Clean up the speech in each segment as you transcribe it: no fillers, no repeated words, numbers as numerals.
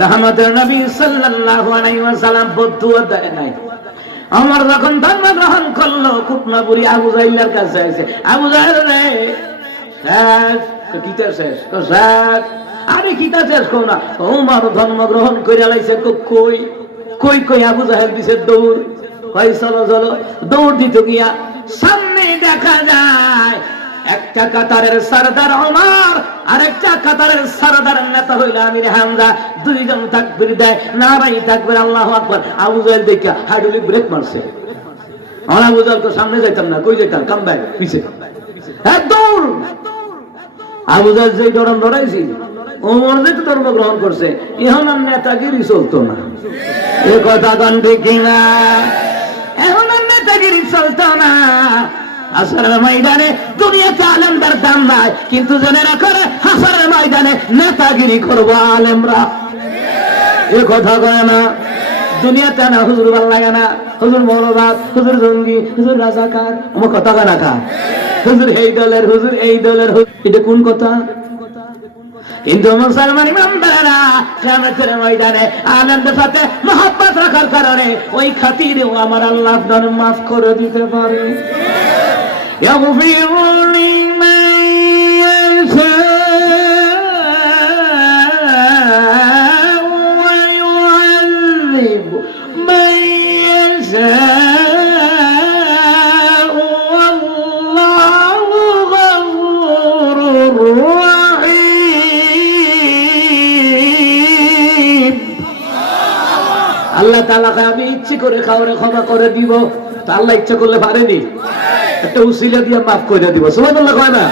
রহমতের নবী সাল্লাল্লাহু আলাইহি ওয়াসাল্লাম বদুয়া দেয় নাই। ওমর যখন ধর্ম গ্রহণ করলো কুটনাপুরি আবু জাহেলের কাছে এসে, আবু জাহেল রে কিতা শেষ তো শেষ, আরে কিতা শেষ কো না, ওমর ধর্ম গ্রহণ করে লাইছে। কই কই কই আবু জাহেল দিছে দৌড়, কই চলো চলো। দৌড় দিতে গিয়া সামনে দেখা যায় একটা কাতারের সরদার ওমর আর একটা কাতারের সরদার নেতা হইল আমির হামজা। দুইজন তাকবীর দেয়, নারায়ে তাকবীর, আল্লাহু আকবার। আবু জাহেল দেখা হাইড্রোলিক ব্রেক মারছে। আর আবু জাহেল তো সামনে যাইতাম না, কই যাইতাম, কাম ব্যাক পিছে, হ্যাঁ দৌড়। আবু জাহেল যে দৌড়ান দৌড়াইছি, ওমর যে ধর্ম গ্রহণ করছে, এখন আর নেতাগিরি চলতো না। এ কথা কোন ঠিক না? এখন আর নেতাগিরি চলতো না। হাসরের ময়দানে দুনিয়াতে আলেমদের দাম নাই, কিন্তু জেনে রাখো হাসরের ময়দানে নেতাগিরি করবো আলেমরা। এ কথা কয় না? দুনিয়াতে না হুজুর ভাল লাগে না, হুজুর মৌলবাদ, হুজুর জঙ্গি, হুজুর রাজাকার, আমার কথা কয় না কা? হুজুর এই দলের, হুজুর এই দলের, এটা কোন কথা? কিন্তু মুসলমান ইমানদারেরা কিয়ামতের ময়দানে আলেমদের সাথে মহব্বত রাখার কারণে ওই খাতিরে আমার আল্লাহ আপনার মাফ করে দিতে পারে। يغفر لمن يشاء ويعذب من يشاء والله غفور رحيم। আল্লাহ তাআলাকে আমি ইচ্ছে করে কাউরে ক্ষমা করে দিব, তা আল্লাহ ইচ্ছা করলে পারেনি, একটা উসিলা দিয়ে মাফ করে দিব। সুবহানাল্লাহ কয় না?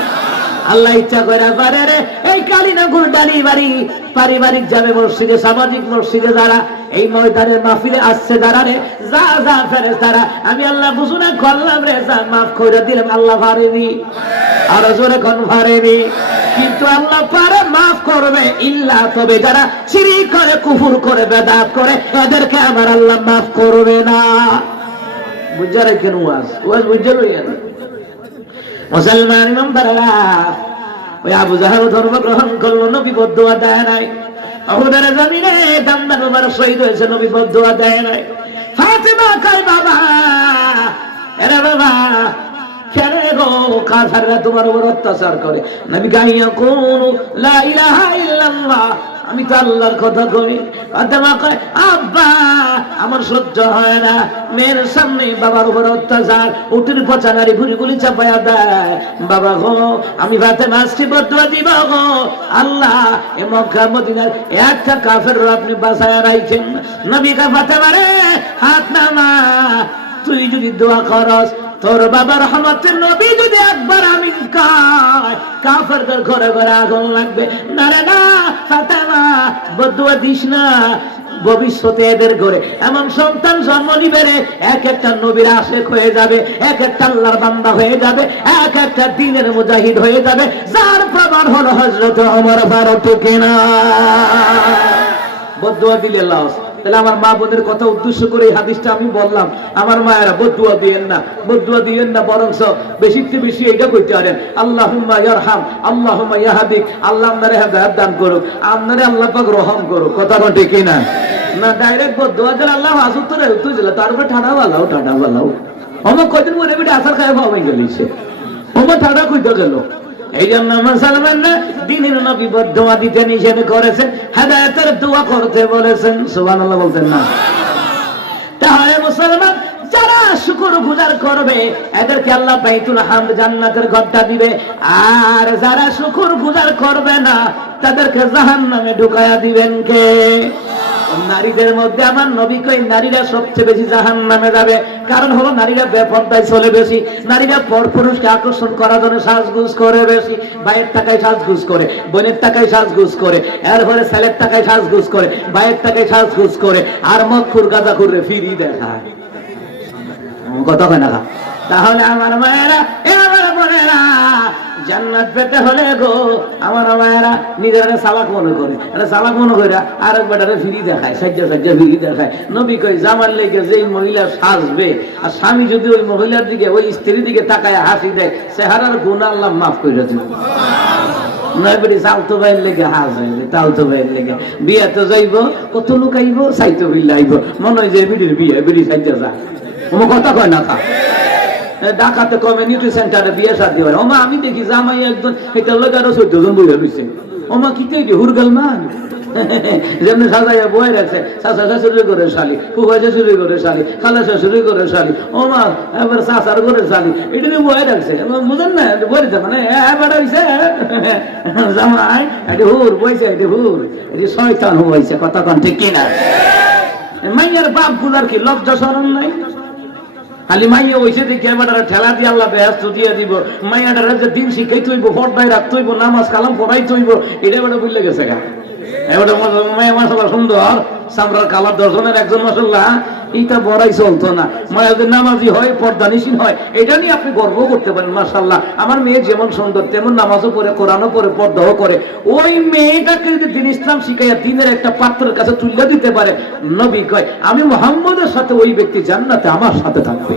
আল্লাহ ইচ্ছা করে পারে রে। এই কালিনাগুর ডালিবাড়ি পারিবারিক যাবে মসজিদে, সামাজিক মসজিদে যারা এই ময়দানের মাহফিলে আসছে যারা রে, যা যা ফেরেশতারা আমি আল্লাহ বুঝুনা করলাম রে, যা মাফ করে দিলাম। আল্লাহ পারেনি, আর জোরে কোন পারেনি? কিন্তু আল্লাহ পারে, মাফ করবে। ইল্লা তবে যারা শিরক করে, কুফর করে, বেদাত করে, এদেরকে আমার আল্লাহ মাফ করবে না। বুঝারে কেন ওয়াজ বুঝে লইয়া না মুসলমান ইমানদারেরা। ওই আবু জাহেল ধর্ম গ্রহণ করলো, নবী বদদুয়া দেয় নাই। উহুদের জমিনে দামদার মুবারক শহীদ হয়েছে, নবী বদদুয়া দেয় নাই। ফাতেমা কয় বাবা, এরে বাবা কেন গো কাফেররা তোমার উপর অত্যাচার করে? নবী গাইয়া কোন লা ইলাহা ইল্লাল্লাহ, আমি তো আল্লাহর কথা কই। ফাতেমা কয় আব্বা আমার সহ্য হয় না, মেয়ের সামনে বাবার উপর অত্যাচার, উটের পচা নারী ঘুরি গুলি চাপায়া দেয়। বাবা গো আমি ফাতেমা আজকে বদদুয়া দিব গো, আল্লাহ এ মক্কা মদিনার একটা কাফের আপনি বাঁচায়া রাখেন। নবী কয় ফাতেমা রে হাত নামা, তুই যদি দোয়া করস তোর বাবা রহমতের নবী যদি একবার আমিন কয়, কাফেরদের ঘরে ঘরে আগুন লাগবে না রে না। ফাতেমা বদদুয়া দিস না, ভবিষ্যতে এদের ঘরে এমন সন্তান জন্ম নিবে রে, এক একটা নবীর আশিক হয়ে যাবে, এক একটা আল্লাহর বান্দা হয়ে যাবে, এক একটা দ্বীনের মুজাহিদ হয়ে যাবে, যার প্রমাণ হলো হযরত ওমর ফারুক। কিনা বদদুয়া দিলে লস। তাহলে আমার মা বোনের কথা উদ্দেশ্য করে এই হাদিসটা আমি বললাম। আমার মায়েরা বদদুয়া দিয়েন না, বদদুয়া দিয়েন না, বরং বেশি বেশি এটা করতে পারেন আল্লাহুম্মা ইয়ারহাম, আল্লাহুম্মা ইয়াহদিক, আল্লাহ আপনারে হেদায়েত দান করুক, আপনারে আল্লাহ পাক রহম করুক। কথা ঠিক কি না? না ডাইরেক্ট বদদুয়া দিলে আল্লাহ আসুক তোরে তুই দিলে, তারপর ঠাডা বালাও ঠাডা বালাও। আমার কয়দিন মনে বিটা আসার খায় ভাবাই গেলিছে, আমার ঠাডা কইতে গেল। এই জন্য মুসলমানরা দ্বীনের নবী বদদুয়া দিতে নিষেধ করেছেন, হেদায়েতের দোয়া করতে বলেছেন। সুবহানাল্লাহ বলতেন না? তাহলে মুসলমান যারা শুকর গুজার করবে এদেরকে আল্লাহ বাইতুল হামদ জান্নাতের ঘরটা দিবে, আর যারা শুকর গুজার করবে না তাদেরকে জাহান্নামে ঢুকায়া দিবেন কে? নারীদের মধ্যে আমার নবী কই নারীরা সবচেয়ে বেশি জাহান্নামে যাবে। কারণ হলো নারীরা বেপরদায় চলে বেশি, নারীরা পরপুরুষকে আকর্ষণ করার জন্য সাজগুজ করে বেশি, ভাইয়ের টাকায় সাজগুজ করে, বোনের টাকায় সাজগুজ করে, এরপরে ছেলের টাকায় সাজগুজ করে, ভাইয়ের টাকায় সাজগুজ করে, আর মদখুর গাঁজাখুর ফিরি দেখায়। কথা হয় না? তাহলে আমার মায়েরা, আমার বোনেরা, জান্নাত পেতে হলে গো আমার মায়েরা নিজেরা সালাক মনে করে, এটা সালাক মনে করে আরেক বেটারে ফিরি দেখায়, সাজ্জা সাজ্জা ফিরি দেখায়। নবী কই জামার লেগে যেই মহিলা সাজবে আর স্বামী যদি ওই মহিলার দিকে, ওই স্ত্রীর দিকে তাকায় হাসি দেয়, চেহারার গুনাহ আল্লাহ মাফ করে দিবেন। নয় বেটি চাল তো বাইর লেগে হাজ হইবে, তাল তো বাইর লেগে বিয়া তো যাইব, কত লোক আইব, সাইতো বিল্লা আইব, মনে হয় যে বিড়ির বিয়ে, বিড়ি সাইতে যা। ওমা কথা কয় না কা ঢাকাতে কমিউনিটি সেন্টারে বিয়ে শাদী হয়। ওমা আমি দেখি জামাই একজন এটা লোক আরো 14 জন বইয়া রইছে। ওমা কিতে হুরগাল মান যেমনি সাজাইয়া বয়ে রাখছে, চাচা শাশুড়ি করে শালি, ফুফা শাশুড়ি করে শালি, খালা শাশুড়ি করে শালি, ওমা এবার চাচার করে শালি, এটা নিয়ে বয়ে রাখছে। বুঝেন না বইছে মানে এবার হইছে জামাই এটি হুর বইছে, এটি হুর, এটি শয়তান হইছে। কথা কন ঠিক কিনা? মাইয়ার বাপ গুলার কি লজ্জা শরম নাই? খালি মাইয়া হইছে দেখি এবার ঠেলা দিয়ে আল্লাহ বেহেশত দিয়ে দিব। মাইয়াটার যে দিন শিখাই তৈব, পর্দায় রাখতে হইব, নামাজ কালাম পড়াই তৈব, এটা এবার বুঝলে গেছে গা। এবার মায়া মাসাল্লাহ সুন্দর, সামরার কালার দর্শনের একজন মাসাল্লাহ, এইটা বড়াই চলতো না। মায়াদের নামাজি হয়, পর্দা নিশীন হয়, এটা নিয়ে আপনি গর্ব করতে পারেন। মাশাআল্লাহ, আমার মেয়ে যেমন সুন্দর তেমন নামাজও পড়ে, কোরআনও পড়ে, পর্দাও করে। ওই মেয়েটাকে যদি দিন ইসলাম শিখাইয়া দিনের একটা পাত্রের কাছে তুলে দিতে পারে, নবী কয় আমি মুহাম্মদের সাথে ওই ব্যক্তি জান্নাতে আমার সাথে থাকবে।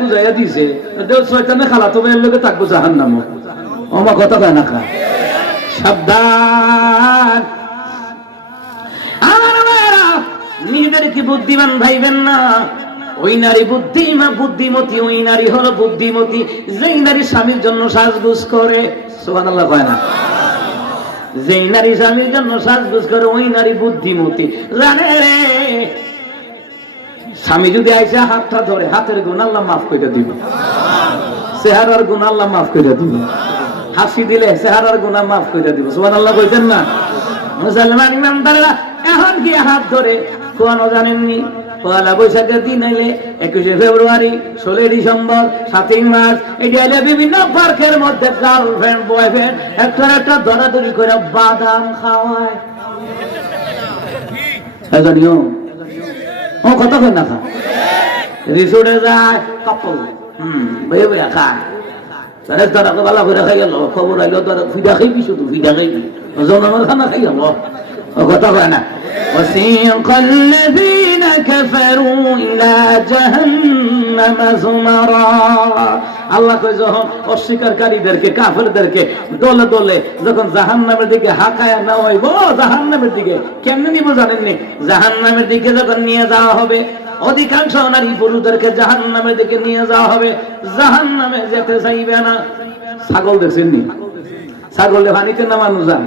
বুঝাইয়া দিছে শয়তানে খালাতো ভাইয়ের লোকে থাকবো জাহান্নামে। আমার কথা কয় না খা, সাবধান। আমার ভাইরা, নিজেদেরকে বুদ্ধিমান ভাইবেন না। ওই নারী বুদ্ধিমতী, ওই নারী হলো বুদ্ধিমতী যেই নারী স্বামীর জন্য সাজগুজ করে। সুবহানাল্লাহ কয় না? যেই নারী স্বামীর জন্য সাজগুজ করে ওই নারী বুদ্ধিমতী। জানে রে, স্বামী যদি আইসা হাতটা ধরে, হাতের গুনাহ আল্লাহ মাফ করে দিবে, চেহারার গুনাহ আল্লাহ মাফ করে দিবে, হাসি দিলে চেহারার গুনাহ মাফ করে দিব। সুবহানাল্লাহ কইতেন না? মুসলমান ইমানদাররা এখন কি হাত ধরে কোন জানেননি? পয়লা বৈশাখের দিন এলে 21শে ফেব্রুয়ারি, 16 ডিসেম্বর, 7 মার্চ, এটা বিভিন্ন পার্কের মধ্যে গার্লফ্রেন্ড বয়ফ্রেন্ড একটা ধরাধরি করে বাদাম খাওয়ায়। জানিও ও কত করে না খা, রিসোর্টে যায় কাপল বয়ে বয়ে খায়, তারা তারা বালা করে খাই গেল, খবর আইলো তারা ফিডা খাইবি, শুধু ফিডা খাইবি, জনমের খানা খাই গেল। ও কথা কয় না? وسيق الذين كفروا إلى جهنم زمرا। আল্লাহ কয় যখন অস্বীকারীদেরকে, কাফেরদেরকে দলে দলে যখন জাহান্নামের দিকে হাঁকায়া নেওয়া হইব, জাহান্নামের দিকে কেমনে নিব জানেননি? জাহান্নামের দিকে যখন নিয়ে যাওয়া হবে, অধিকাংশ নারী পুরুষদেরকে জাহান্নামের দিকে নিয়ে যাওয়া হবে, জাহান্নামে যেতে চাইবে না। ছাগল দেখছেন নি? ছাগলে পানিতে নামানো যায়,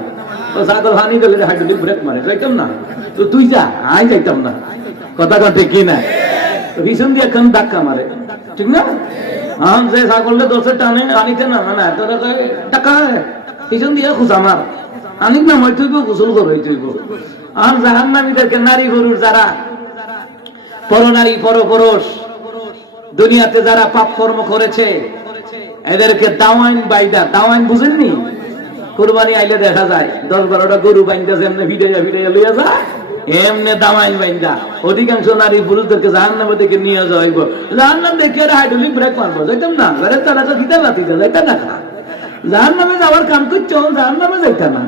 ও ছাগল পানি গেলে হাইড্রোলিক ব্রেক মারে, যাইতাম না তো তুই যা, আই যাইতাম না। কথা কথা কি না? ভীষণ দিয়ে এখন ধাক্কা মারে, ঠিক না? হ্যাঁ, যে ছাগলে দোষে টানে আনিতে নামে না, তোরা টাকা ভীষণ দিয়ে খুঁজা মার, আনিক না মই তুইব, গোসল করে তুইব। আর জাহান্নামীদেরকে নারী পুরুষ যারা পরনারী পরপুরুষ দুনিয়াতে যারা পাপ কর্ম করেছে, এদেরকে দাওয়াইন বাইদা, দাওয়াইন বুঝেননি? কুরবানি আইলে দেখা যায় 10-12টা গরু বাইন্দা যেমনে ভিড়াইয়া লইয়া যায়, এমনে দাওয়াইন বাইন্দা অধিকাংশ নারী পুরুষদেরকে জাহান্নামের দিকে নিয়ে যাওয়া হইব। জাহান্নাম দেখে হাইড্রোলিক ব্রেক মারবো, যাইতাম না, ঘরে তারা তো দিতে পারতি, যাইতাম না। জাহান্নামে যাওয়ার কাম করছো, জাহান্নামে যাইতাম না।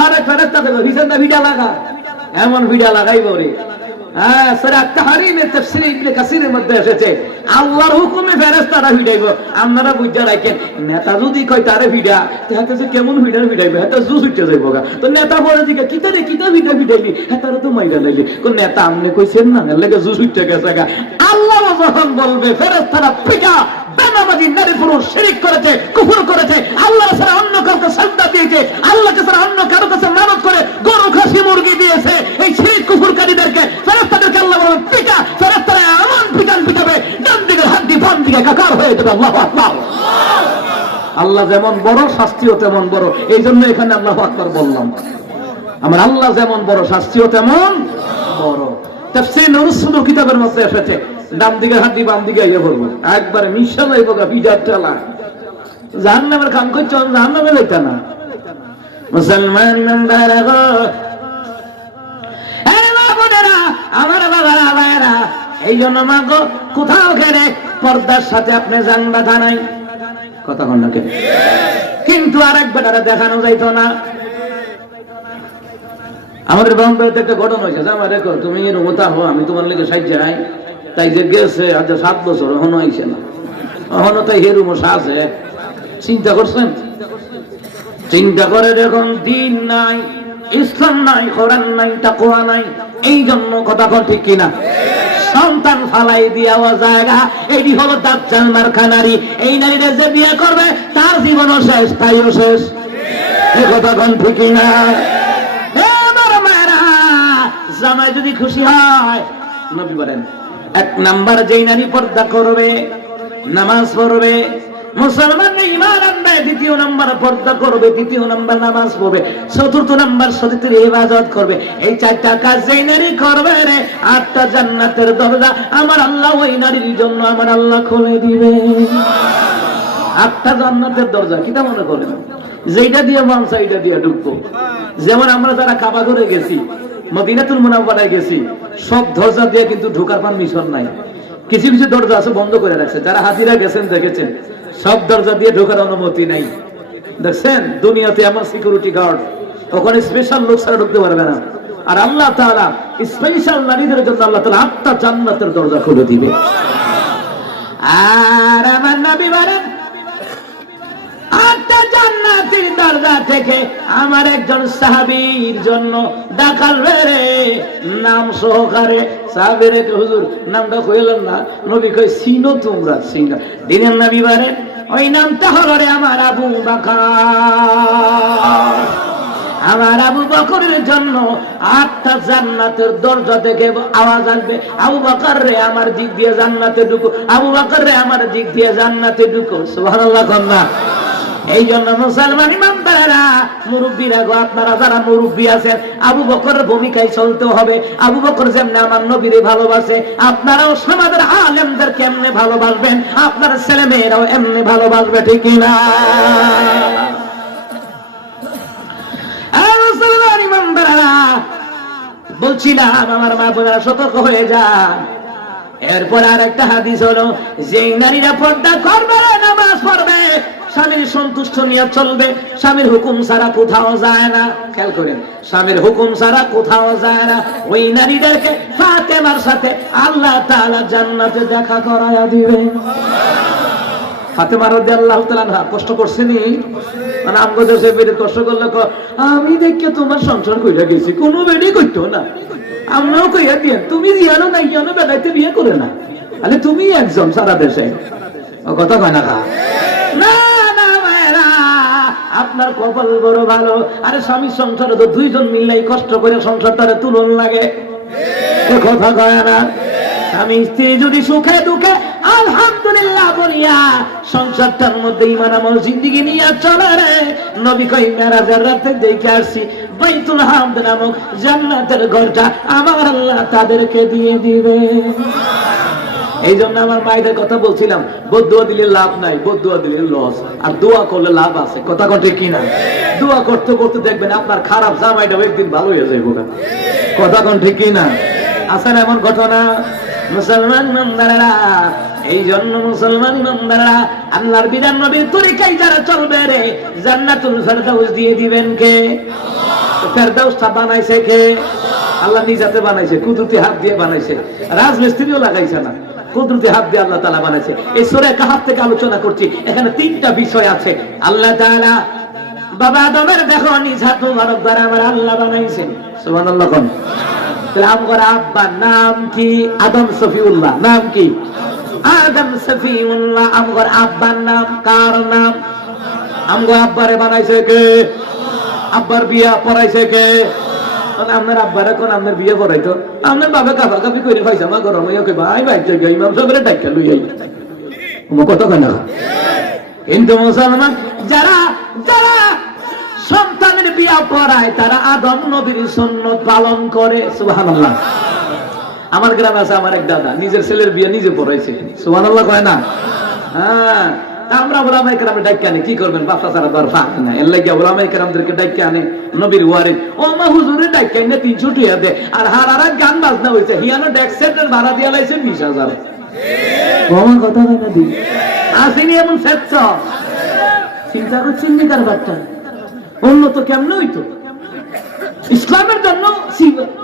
আর ফেরেশতা দেবে ভিসানটা ভিডা লাগা, এমন ভিডা লাগাইব রে। সূরা তাহরীমের তাফসীরে ইবনে কাসীরের মধ্যে এসেছে, আল্লাহর হুকুমে ফেরেশতারা ভিড়াইব। আপনারা বুঝা রাখেন, নেতা যদি কয় তারে ভিড়া, তাহলে যে কেমন ভিড়াইবে, এটা জুস উঠে যাইব গা। তো নেতা বলে দিকে কিতা ভিড়াইলি, তারা তো মাইরা লাইলি, কোন নেতা আমনে কইছেন না, লাগে জুস উঠে গেছে গা। আল্লাহ যখন বলবে ফেরেশতারা পিটা, বেনামাজি নারী পুরুষ শিরক করেছে, কুফর করেছে, আল্লাহ ছাড়া অন্য কাউকে সাজদা দিয়েছে, আল্লাহকে ছাড়া অন্য কারো কাছে মানত করে গরু খাসি মুরগি দিয়েছে, এই শিরক কুফরকারীদেরকে ফেরেশতাদেরকে আল্লাহ বলেন পিটা। ফেরেশতারা এমন পিটাবে, ডান দিকে হাড্ডি, বাম দিকে একাকার হয়ে যাবে। আল্লাহু আকবার। আল্লাহ যেমন বড়, শাস্তিও তেমন বড়। এই জন্য এখানে আল্লাহু আকবার বললাম। আমার আল্লাহ যেমন বড়, শাস্তিও তেমন বড়। তাফসীর নুরুস সুদূর কিতাবের মধ্যে এসেছে, ডান দিকে হাড্ডি, বাম দিকে ইয়ে করবো, একবারে মিশা যাইব গা, পিটার ঠেলা। জাহান্নামের কাম করছো, জাহান্নামে যাইতা না। মুসলমান ইমানদাররা গো, আমার বাবারা ভাইরা, এই জন্য মা গো, কোথাও গেলে পর্দার সাথে আপনি জান বাধা নাই, কথা কন না কেন? কিন্তু আরেক বেটারা দেখানো যাইতো না। আমাদের বান্ধবীতে একটা ঘটনা হয়েছে, আমার রেখো তুমি রুমতা হো, আমি তোমার লিগে সাহায্য যাই, তাই যে গেছে আজ 7 বছর, এখনো আইসে না, এখনো তাই হেরুমো সাজে, চিন্তা করছেন? চিন্তা করে দেখুন, দিন নাই, ইসলাম নাই, কোরআন নাই, তাকওয়া নাই। এই জন্য কথা কন ঠিক কিনা? সন্তান ফালাই দিয়া জায়গা এটি হলো দাজ্জাল মার্কা নারী। এই নারীরা যে বিয়ে করবে তার জীবনও শেষ, তাইও শেষ। এই কথা কন ঠিক কিনা? জামাই যদি খুশি হয়, নবী বলেন এক নাম্বার যেই নারী পর্দা করবে, নামাজ পড়বে, মুসলমান ঈমান আনবে, দ্বিতীয় নাম্বার পর্দা করবে, তৃতীয় নাম্বার নামাজ পড়বে, চতুর্থ নাম্বার শরীয়তের ইবাদত করবে, এই চারটা কাজ যেই নারী করবে রে, 8টা জান্নাতের দরজা আমার আল্লাহ ওই নারীর জন্য আমার আল্লাহ খুলে দিবে। 8টা জান্নাতের দরজা কিটা মনে করেন? যেটা দিয়ে মন চাইটা দিয়ে ঢুকবো। যেমন আমরা যারা কাবা ঘরে গেছি, মদিনাতুল মুনাওয়ারায় গেছি, সব দরজা দিয়ে কিন্তু ঢোকার পারমিশন নাই। কিছু কিছু দরজা আছে বন্ধ করে রাখছে, যারা হাজিরা গেছেন দেখেছেন, সব দরজা দিয়ে ঢোকার অনুমতি নাই। দেখছেন দুনিয়াতে আমার সিকিউরিটি গার্ড, ওখানে স্পেশাল লোক ছাড়া ঢুকতে পারবে না। আর আল্লাহ তাআলা স্পেশাল নারীদের জন্য আল্লাহ তাআলা 8টা জান্নাতের দরজা খুলে দিবে। আর আমার নবী বলেন 8টা জান্নাতের দরজা থেকে আমার একজন সাহাবীর জন্য ডাকাল বেরে নাম সহকারে। সাহাবীরে হুজুর নামটা কইলেন না, নবী কই চিনো তোমরা, চিনো। দিনের নবী বলেন ওই নামটা হলো রে আমার আবু বকর। আমার আবু বকরের জন্য 8টা জান্নাতের দরজা থেকে আওয়াজ আসবে, আবু বকর রে আমার দিক দিয়ে জান্নাতে ঢুকো, আবু বকর রে আমার দিক দিয়ে জান্নাতে ঢুকো। সুবহানাল্লাহ কন্যা। এই জন্য মুসলমান ইমানদারেরা, মুরব্বীরা গো, আপনারা যারা মুরব্বী আছেন, আবু বকরের ভূমিকায় চলতে হবে। আবু বকর যেমনি আমার নবীরে ভালোবাসে, আপনারাও সমাজের আলেমদের কেমনে ভালোবাসবেন, আপনার ছেলে মেয়েরাও এমনি ভালোবাসবে, ঠিক না? মুসলমান ইমানদারেরা, বলছিলাম আমার মা বোনেরা সতর্ক হয়ে যান। এরপর আর একটা হাদিস হলো, যে নারীরা পর্দা করবে, নামাজ পড়বে, স্বামীর সন্তুষ্ট নিয়ে চলবে, স্বামীর হুকুম ছাড়া কোথাও যায় না। খেয়াল করেন, স্বামীর হুকুম ছাড়া কোথাও যায় না, ওই নারীদেরকে ফাতেমার সাথে আল্লাহ তাআলা জান্নাতে দেখা করায়া দিবে। ফাতেমা রাদিয়াল্লাহু তাআলা কষ্ট করছেনি, মানে আমগো দেশে বেড়ে কষ্ট করলে আমি দেখে তোমার সংসার কইরা গেছি, কোনো বেড়ে কইতো না। আমরাও কইয়া দিয়ে তুমি জিয়ানো নাই জানো বেড়াইতে বিয়ে করে না, আরে তুমি একজন সারা দেশে কথা কয় না। না না ভাইরা, আপনার কপাল বড় ভালো। আরে স্বামী সংসারে তো 2জন মিললেই কষ্ট করে সংসারটারে তুলন লাগে, কথা কয় না। স্বামী স্ত্রী যদি সুখে দুঃখে আলহামদুলিল্লাহ বলিয়া সংসারটার মধ্যে ঈমান আমল জিন্দেগি নিয়ে চলে রে, নবী কই মেরাজের রাতে দেখে আসছি বাইতুল হামদ নামক জান্নাতের ঘরটা আমার আল্লাহ তাদেরকে দিয়ে দিবে। এই জন্য আমার মায়েদের কথা বলছিলাম, বদদুয়া দিলে লাভ নাই, বদদুয়া দিলে লস, আর দোয়া করলে লাভ আছে। কথা কন ঠিক কিনা? দোয়া করতে করতে দেখবেন আপনার খারাপ জামাইটা একদিন ভালো হয়ে যাবে। কথা কন ঠিক কিনা? আসলে এমন ঘটনা মুসলমান ইমানদারেরা, এই জন্য মুসলমান ইমানদারেরা আল্লাহর বিধান নবীর তরিকায় যারা চলবে রে, জান্নাতুল ফেরদাউস দিয়ে দিবেন কে? ফেরদাউসটা বানাইছে কে? আল্লাহ নিজাতে বানাইছে, কুদরতি হাত দিয়ে বানাইছে, রাজমিস্ত্রিও লাগাইছে না, কুদরতি হাত দিয়ে আল্লাহ তাআলা বানাইছে। এই সূরা কাহাফ থেকে আলোচনা করছি, এখানে 3টা বিষয় আছে। আল্লাহ তাআলা বাবা আদমের দেখো নিজ হাত মুবারক দ্বারা আমার আল্লাহ বানাইছেন। সুবহানাল্লাহ কোন? তাহলে আমগর আব্বার নাম কি? আদম সফিউল্লাহ। নাম কি? আদম সফিউল্লাহ। আমগর আব্বার নাম কার নাম? আমগো আব্বারে বানাইছে কে? আব্বার বিয়া পড়াইছে কে? আপনার আব্বারে কোন আপনার বিয়ে পড়াইতো? আপনার বাবা কাবা কাবি করে পাইছে আমার ঘর হইয়া কে ভাই ভাই থেকে ইমাম সাহেবের ডাক্তার লই আই কত কেন। কিন্তু মুসলমান যারা যারা সন্তানের বিয়া পড়ায় তারা আদম নবীর সুন্নাত পালন করে। সুবহানাল্লাহ। আমার গ্রামে আছে আমার এক দাদা, নিজের ছেলের বিয়ে নিজে পড়াইছে। সুবহানাল্লাহ কয় না? হ্যাঁ, আমরা ওলামায়ে কেরামে ডাইকে আনে, কি করবেন, বাচ্চা ছাড়া তো আর ফাঁক না, এর লাগি ওলামায়ে কেরামদেরকে ডাইকে আনে, নবীর ওয়ারিস ও মা হুজুরে ডাইকে আনে 300 টাকা দেয়, আর হারারা গান বাজনা হইছে, হিয়ানো ডেস্ক সেটের ভাড়া দিয়া লাইছে 20,000। আমার কথা হয় না দি আসেনি এমন সেচ্ছ চিন্তা করছেন নি কার বাচ্চা উন্নত কেমন হইতো? ইসলামের জন্য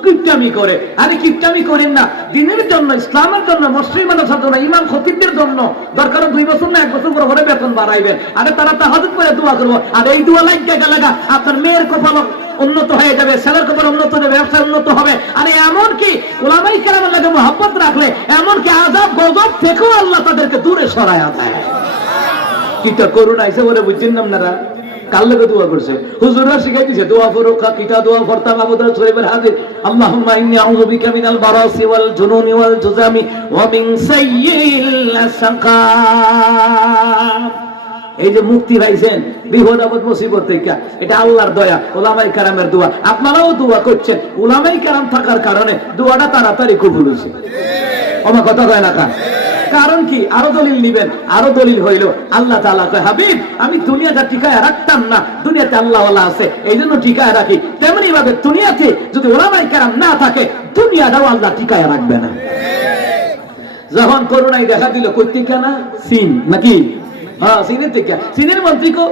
কিপটামি করে। আরে কিপটামি করেন না, দিনের জন্য, ইসলামের জন্য, মুসলিমের জন্য, ইমাম খতিবদের জন্য দরকার 2 বছর না 1 বছর পর হলে বেতন বাড়াইবেন। আরে তারা তাহাজ্জুদ করে দোয়া করবো, আর এই দোয়া লাগা আপনার মেয়ের কপাল উন্নত হয়ে যাবে, ছেলের কপাল উন্নত হবে, ব্যবসা উন্নত হবে। আরে এমন কি উলামায়ে কেরামের লাগে মহব্বত রাখলে এমন কি আযাব গজব থেকেও আল্লাহ তাদেরকে দূরে সরায় দেয়। কিটা করুন আইসা বলে বুঝছেন না আপনারা? কাল লোকে দোয়া করছে, হুজুররা শিখাই দিয়েছে দোয়া করো, কিতা দোয়া করতাম আবু দাউদ শরীফের হাদিস, আল্লাহুম্মা ইন্নী আউযু বিকা মিনাল বারাসি ওয়াল জুনুনি ওয়াল জুজামি ওয়া মিন সাইয়্যিল আসাকাম। এই যে মুক্তি পাইছেন বিপদ আপদ মুসিবত থেকে, এটা আল্লাহর দয়া, উলামায়ে কেরামের দোয়া। আপনারাও দোয়া করছেন, উলামায়ে কেরাম থাকার কারণে দোয়াটা তাড়াতাড়ি কবুল হয়েছে। আমার কথা কয় না কার? কারণ কি? আরো দলিল নিবেন, আরো দলিল হইল আল্লাহ তাআলা কয়, হাবিব আমি দুনিয়াটা টিকায় রাখতাম না, দুনিয়াতে আল্লাহ ওয়ালা আছে এই জন্য টিকায় রাখি। তেমনি ভাবে দুনিয়াতে যদি উলামায়ে কেরাম না থাকে দুনিয়াটাও আল্লাহ টিকায় রাখবে না। যখন করোনায় দেখা দিল কর্তিকা না চীন নাকি, হ্যাঁ চীনের থেকে, চীনের মন্ত্রীকে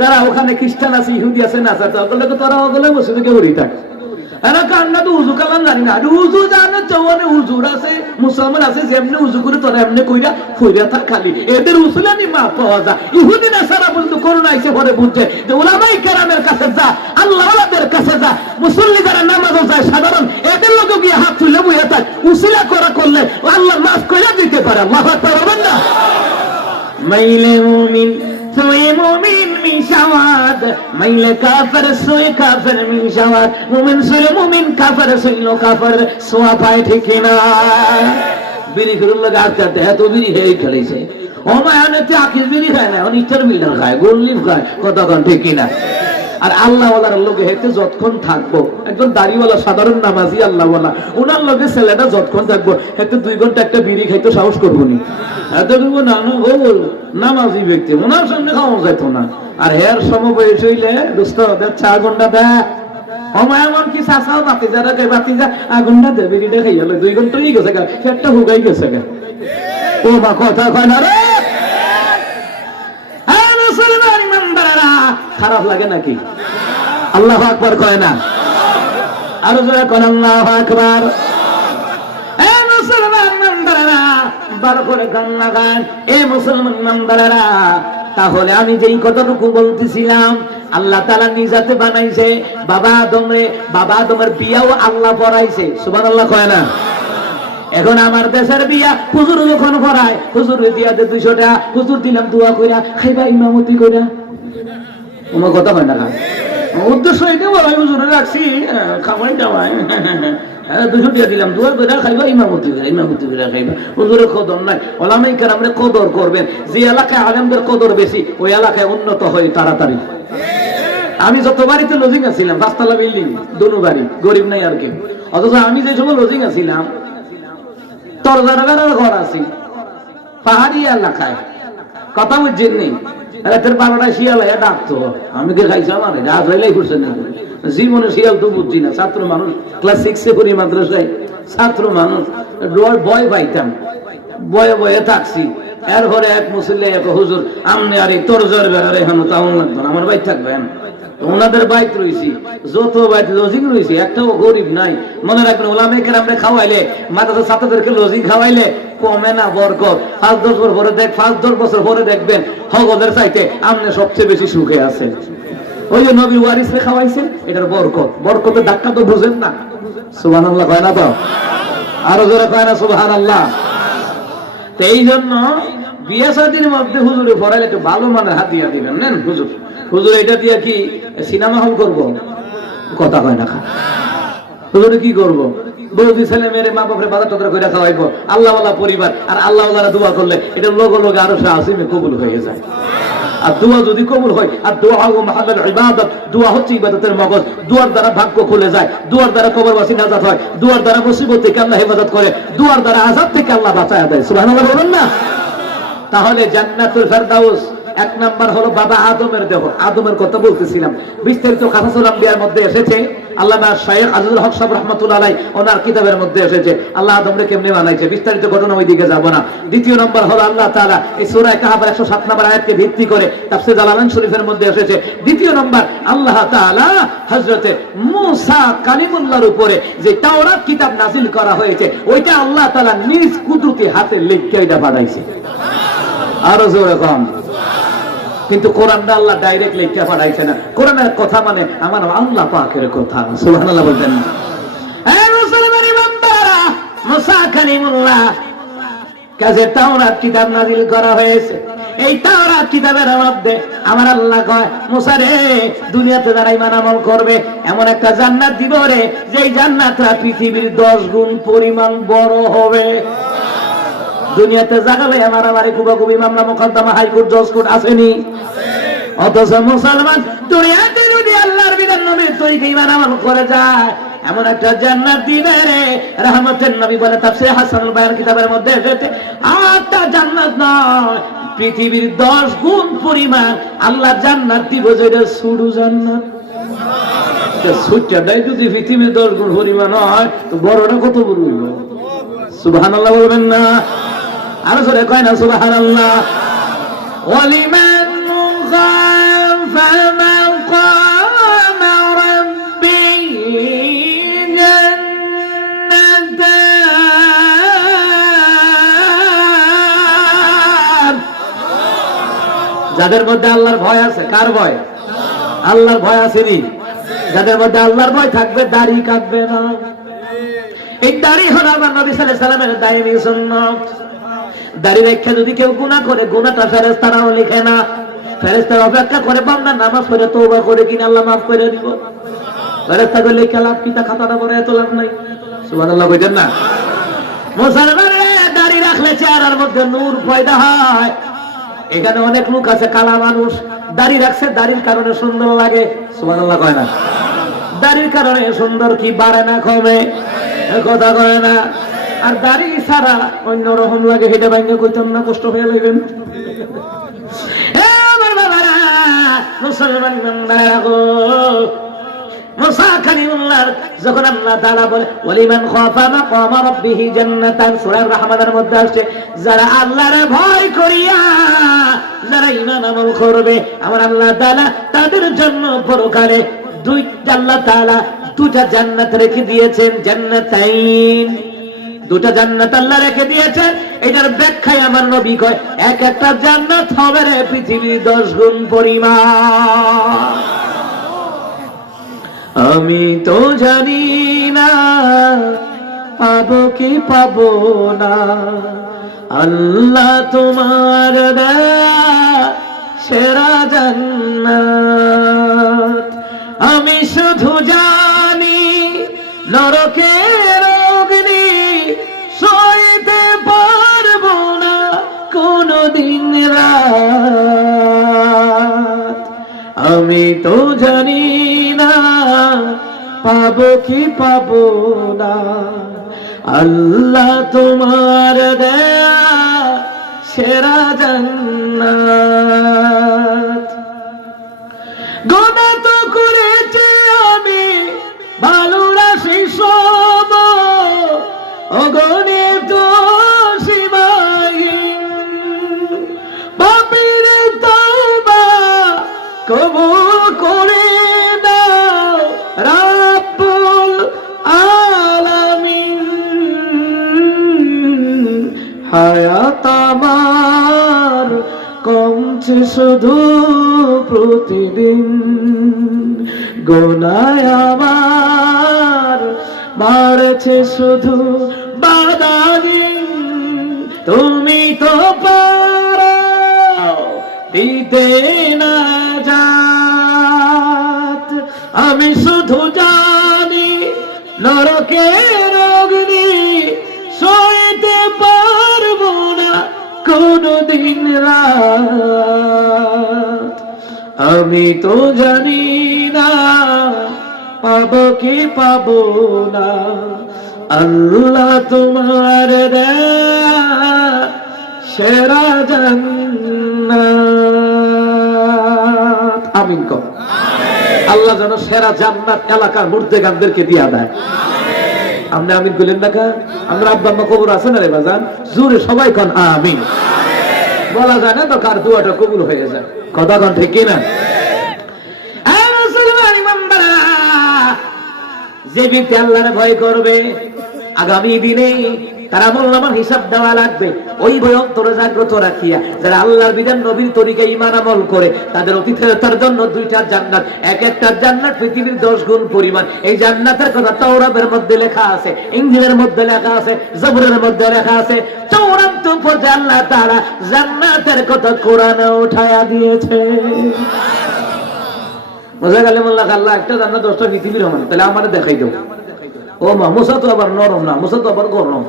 যারা ওখানে খ্রিস্টান আছে ইহুদি আছে না আছে ওগুলোকে তারা ওগুলো বসে থেকে উড়ি থাকে। এরা কান্না তো উজু কালাম জানি না, উজু জানে চৌনে উজুর আছে, মুসলমান আছে যেমনি উজু করে তোরা এমনি কইরা ফইরা থাক খালি, এদের উসুলানি মা পাওয়া যায়। ইহুদি না সারা বলতো করোনা এসে পরে বুঝছে যে উলামায়ে কেরামের কাছে যা, আল্লাহ ওয়ালাদের কাছে যা, মুসল্লি যারা নামাজও যায় সাধারণ এদের লোকে গিয়ে হাত তুলে বইয়া থাক, উসিলা করা করলে আল্লাহ মাফ করে দিতে পারে। আল্লাহু আকবার বলেন না? মাইলে মুমিন সোয়ে মুমিন মিশাওয়াদ, মাইলে কাফের সোয়ে কাফের মিশাওয়াদ, মুমিন সোয়ে মুমিন কাফের সোইলো কাফের সোয়া পায় ঠিক না। বিড়ি ফিরুল লাগে আস্তে আস্তে এত বিড়ি খেয়ে খেলেছে, অমায়ানেতে আকিস বিড়ি খায় না, অনিচ্ছার বিল্ডার খায়, গোল্লিফ খায়, কতক্ষণ ঠিক কিনা। আর আল্লাহ ওয়ালার লোকে হেতে যতক্ষণ থাকবো, একজন দাড়িওয়ালা সাধারণ নামাজি আল্লাহ ওয়ালা, ওনার লোকে ছেলেটা যতক্ষণ থাকবো হেতে 2 ঘন্টা একটা বিড়ি খাইতে সাহস করবো নি। এত করবো না নামাজি ব্যক্তি, ওনার সামনে খাওয়া যাইত না। আর হের সমবয়স হইলে দুস্থ ওদের 4 ঘন্টা দেয়, এমন কি চাষাও বাতি যারা বাতি যা আগুনটা দেয় বিড়িটা খাইয়া 2 ঘন্টা হয়ে গেছে, একটা হুগাই গেছে। ও মা কথা কয় না রে, খারাপ লাগে নাকি? আল্লাহু আকবার কয় না? আরো যারা কোন আল্লাহু আকবার। এ মুসলমান ইমানদারেরা বার করে গান লাগান, এ মুসলমান ইমানদারেরা। তাহলে আমি যেই কথাটুকু বলতেছিলাম, আল্লাহ তাআলা নিজাতে বানাইছে বাবা আদমের বিয়াও আল্লাহ পড়াইছে, সুবহানাল্লাহ কয় না? এখন আমার দেশের বিয়া হুজুর যখন পড়ায়, হুজুর দিয়া 200 টাকা, হুজুর দিলাম দোয়া কইরা খাইবা ইমামতি কইরা। আমার কথা হয় না, উদ্দেশ্য এটা বলা হুজুরে রাখছি খাবাই দাওয়াই 200 টাকা দিলাম দোয়া কইরা খাইবা ইমামতি কইরা খাইবা। হুজুরের কদর নাই, উলামায়ে কেরামের কদর করবেন। যে এলাকায় আলেমদের কদর বেশি ওই এলাকায় উন্নত হয় তাড়াতাড়ি। আমি যত বাড়িতে লজিং আছিলাম, 5 তলা বিল্ডিং, দুনো বাড়ি, গরিব নাই আর কি, অথচ আমি যে সময় লজিং আছিলাম তরজারাগার ঘর আছে পাহাড়ি এলাকায়, কথা বুঝছেন নি? রাতের 12টায় শিয়াল ডাকতো, আমি কে খাইছিলাম আরে রাত হইলেই করছে না, জীবনে শিয়াল তো বুঝছি না। ছাত্র মানুষ, ক্লাস 6-এ পড়ি মাদ্রাসায়, ছাত্র মানুষ, ভয় পাইতাম, বয়ে থাকছি। এরপরে এক মুসল্লি হুজুর আমনে আরে তরজার বেড়ারে এখন তাও লাগতো না, আমার বাইক থাকবেন। ওনাদের বাইক রয়েছি, যত বাইক লজিং রয়েছে একটাও গরিব নাই। মনে রাখবেন উলামায়ে কেরামরে খাওয়াইলে, মাদ্রাসার ছাত্রদেরকে লজিং খাওয়াইলে কমে না বরকত। 5-10 বছর পরে 5-10 বছর পরে দেখবেন হগদের চাইতে আমনে সবচেয়ে বেশি সুখে আছেন। ওই যে নবী ওয়ারিসে খাওয়াইছেন, এটার বরকতের ধাক্কা তো বুঝেন না। সুবহানাল্লাহ কয় না তো? আরো জোরে কয় না সুবহানাল্লাহ? তো এই জন্য বিয়ে শাদীর মধ্যে হুজুরে পড়াইলে একটু ভালো মানের হাতিয়া দিবেন। নেন হুজুর এটা দিয়ে কি সিনেমা হল করবো? কথা কয় না। হুজুরে কি করবো? বৌদি ছেলে মেয়ের মা বাপরে বাজার টাজার করে খাওয়াইবো। আল্লাহওয়ালা পরিবার, আর আল্লাহওয়ালারা দোয়া করলে এটা লোকে আরো আসিমে কবুল হয়ে যায়। আর দোয়া যদি কবুল হয়, আর দোয়া ও মাহাল্লাল ইবাদত, দোয়া হচ্ছে ইবাদতের মগজ। দোয়ার দ্বারা ভাগ্য খুলে যায়, দোয়ার দ্বারা কবরবাসী নাজাত হয়, দোয়ার দ্বারা মুসিবত থেকে আল্লাহ হেফাজত করে, দোয়ার দ্বারা আযাব থেকে আল্লাহ বাঁচায় দেয়। সুবহানাল্লাহ বলুন না? তাহলে জান্নাতুল ফেরদাউস এক নাম্বার হলো বাবা আদমের দেহ, আদমের কথা বলতেছিলাম। বিস্তারিত কাসাসুল আম্বিয়ার মধ্যে এসেছে, আল্লামা শাইখ আজিজুল হক সাহেব রাহমাতুল্লাহ আলাইহি ওনার কিতাবের মধ্যে এসেছে আল্লাহ আদমরে কেমনে বানাইছে। বিস্তারিত ঘটনা ওই দিকে যাব না। দ্বিতীয় নম্বর হলো আল্লাহ তাআলা এই সূরা কাহফের 107 নম্বর আয়াতকে ভিত্তি করে তাফসীর জালালাইন শরীফের মধ্যে এসেছে। দ্বিতীয় নম্বর আল্লাহ তাআলা হযরতে মূসা কালিমুল্লাহর উপরে যে তাওরাত কিতাব নাযিল করা হয়েছে ওইটা আল্লাহ তাআলা নিজ কুদরতি হাতে লিখে এটা পাঠাইছে। আরো জোরে কম। কিন্তু কোরআনটা আল্লাহ ডাইরেক্ট লিখে পাঠাইছে না। কোরআনের কথা মানে আমার আল্লাহ পাকের কথা। সুবহানাল্লাহ বলতেন। এই মুসলমান বান্দারা, মূসা কালিমুল্লাহ কাছে তাওরাত কিতাব নাযিল করা হয়েছে। এই তাওরাত কিতাবের মধ্যে আমার আল্লাহ কয় মুসা রে, দুনিয়াতে যারা ঈমান আমল করবে এমন একটা জান্নাত দিব রে, যেই জান্নাতটা পৃথিবীর 10 গুণ পরিমাণ বড় হবে। দুনিয়াতে জাগালে আমার কুবাকুবি মামলা মোকদ্দমা হাইকোর্ট জজ কোর্ট আসেনি, অথচ মুসলমান দুনিয়াতে যদি আল্লাহর বিধান নবীর তরিকায় ঈমান আমল করে যায় এমন একটা জান্নাত দিবে রে। রহমতের নবী বলে তাফসীর হাসানুল বায়ান কিতাবের মধ্যে এসেছে, আটটা জান্নাত নয়, পৃথিবীর 10 গুণ পরিমাণ আল্লাহ জান্নাত দিব, যেটা সুড়ু জান্নাত। সুটটাই যদি পৃথিবীর 10 গুণ পরিমাণ হয় তো বড়টা কত বড় হইব? সুবহানাল্লাহ বলবেন না? আরো জোরে কয় না সুবহানাল্লাহ। ওয়ালিমান খাফা মাকাম রাব্বি জান্নাতান। যাদের মধ্যে আল্লাহর ভয় আছে, কার ভয়? আল্লাহর ভয় আছে নি? যাদের মধ্যে আল্লাহর ভয় থাকবে দাড়ি কাটবে না। এই দাড়ি হলো আমার নবী সাল্লাল্লাহু আলাইহি ওয়াসাল্লামের দায়ী সুন্নাত। দাড়ি রেখে যদি কেউ গুনাহ করে, গুনাহটা ফেরেশতারাও লিখে না, ফেরেশতারা অপেক্ষা করে বান্দা নামাজ পড়ে তওবা করে কিনা আল্লাহ মাফ করে দিব। ফেরেশতাকে লিখে লাভ কি? তা খাতাটা পড়ে এত লাভ নাই। সুবহানাল্লাহ কইতেন না? মুসলমানের দাড়ি রাখলে চেহারার মধ্যে নূর পয়দা হয়। এখানে অনেক লোক আছে কালা মানুষ, দাড়ি রাখছে, দাড়ির কারণে সুন্দর লাগে। সুবহানাল্লাহ কয় না? দাড়ির কারণে সুন্দর কি বাড়ে না কমে? কথা কয় না। আর দাড়ি ছাড়া অন্য রকম লাগে, হেঁটে ভাঙে কইতাম না, কষ্ট হয়ে লাগবেন। আমার বাবারা, মুসলমান বান্দারা গো, মুসা কালিমুল্লাহ যখন আল্লাহ তাআলা বলে ওয়ালিমান খাফা মাকাম রাব্বিহি জান্নাতান, সূরা রহমানের মধ্যে আসছে যারা আল্লাহর ভয় করিয়া যারা ঈমান আমল করবে আমার আল্লাহ তাআলা তাদের জন্য পরকালে আল্লাহ তাআলা দুটা জান্নাত রেখে দিয়েছেন, জান্নাতাইন। দুটা জান্নাত আল্লাহ রেখে দিয়েছেন। এটার ব্যাখ্যায় আমার নবী কয় এক একটা জান্নাত হবে রে পৃথিবীর 10 গুণ পরিমাণ। আমি তো জানি না পাবো কি পাবো না, আল্লাহ তোমার দেয়া সেরা জান্নাত। আমি শুধু জানি নরকের অগ্নি সইতে পারবো না কোনদিন রাত। আমি তো জানি না পাবো কি পাবো না, আল্লাহ তোমার দেয়া সেরা জান্নাত। গোনা তো করেছি আমি ভালো রাশি সব, অগণিত সীমাহীন, পাপীর তওবা কবুল করে দাও রাব্বুল আলামিন। হায়াত আমার কমছে শুধু প্রতিদিন, গোনায় আমার বাড়ছে শুধু বাদাদিন। তুমি তো পারো দিতে না জাত, আমি শুধু জানি নরকের অগ্নি সইতে পারবো না কোনদিন রাত। আমি তো জানি না পাবো কি পাবো না, আল্লাহ তোমার দেয়া সেরা জান্নাত। আমিন কর। আল্লাহ যেন সেরা জান্নাত এলাকার মুর্দেগানদেরকে দিয়া দেয়। আপনি আমিন করলেন না কা? আমরা আব্বা আম্মা কবর আছে না রে বাজান, জোরে সবাই কন আমিন। বলা যায় না তো কার দোয়াটা কবুল হয়ে যায়, কথা কন ঠিক কিনা? যে ব্যক্তি আল্লাহর ভয় করবে আগামী দিনে তার আমল-নামার হিসাব দেওয়া লাগবে। ওই ভয় অন্তরে জাগ্রত রাখিয়া যারা আল্লাহর বিধান নবীর তরিকায় ঈমান আমল করে তাদের অতিথেয়তার জন্য দুইটা জান্নাত, এক একটা জান্নাত পৃথিবীর 10 গুণ পরিমাণ। এই জান্নাতের কথা তাওরাতের মধ্যে লেখা আছে, ইনজিলের মধ্যে লেখা আছে, জবুরের মধ্যে লেখা আছে। চূড়ান্ত পর্যায়ে আল্লাহ তাআলা জান্নাতের কথা কোরআনে উঠায়া দিয়েছে। বোঝা গেল? মোল্লা আল্লাহ একটা জান্নাত 10টা পৃথিবীর সমান, তাহলে আমারে দেখাই দাও। ও মা, মুসা তো আবার নরম না, মুসা তো আবার গরম।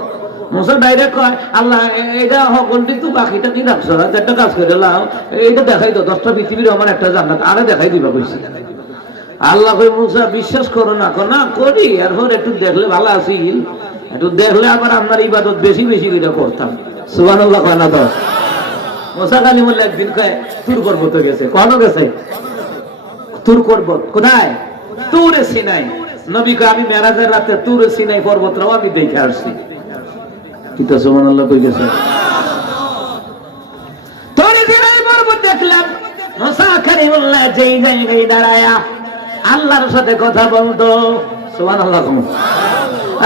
মুসা ডাইরেক্ট কয় আল্লাহ এটা হকলটি তো বাকিটা কি রাখছো, একটা কাজ করে দিলাম, এইটা দেখাই দাও 10টা পৃথিবীর আমার একটা জান্নাত, আরে দেখাই দিবা কইছি। আল্লাহ কই মুসা বিশ্বাস করো না? না করি, এরপর একটু দেখলে ভালো আছিল, একটু দেখলে আবার আপনার ইবাদত বেশি বেশি করে করতাম। সুবহানাল্লাহ কয় না তো? মুসা কালিমুল্লাহ একদিন কয় তুর পর্বতে গেছে, কখনো গেছে তুর পর্বত? কোথায়? তুরে সিনাই। নবী কয় আমি মেরাজের রাতে তুরে সিনাই পর্বতটাও আমি দেখে আসছি। কিতা সুবহানাল্লাহ কই গেছে? তুরে সিনাই পর্বত দেখলাম। মুসা কালিমুল্লাহ যেই জায়গায় দাঁড়ায়া আল্লাহর সাথে কথা বলতো। সুবহানাল্লাহ।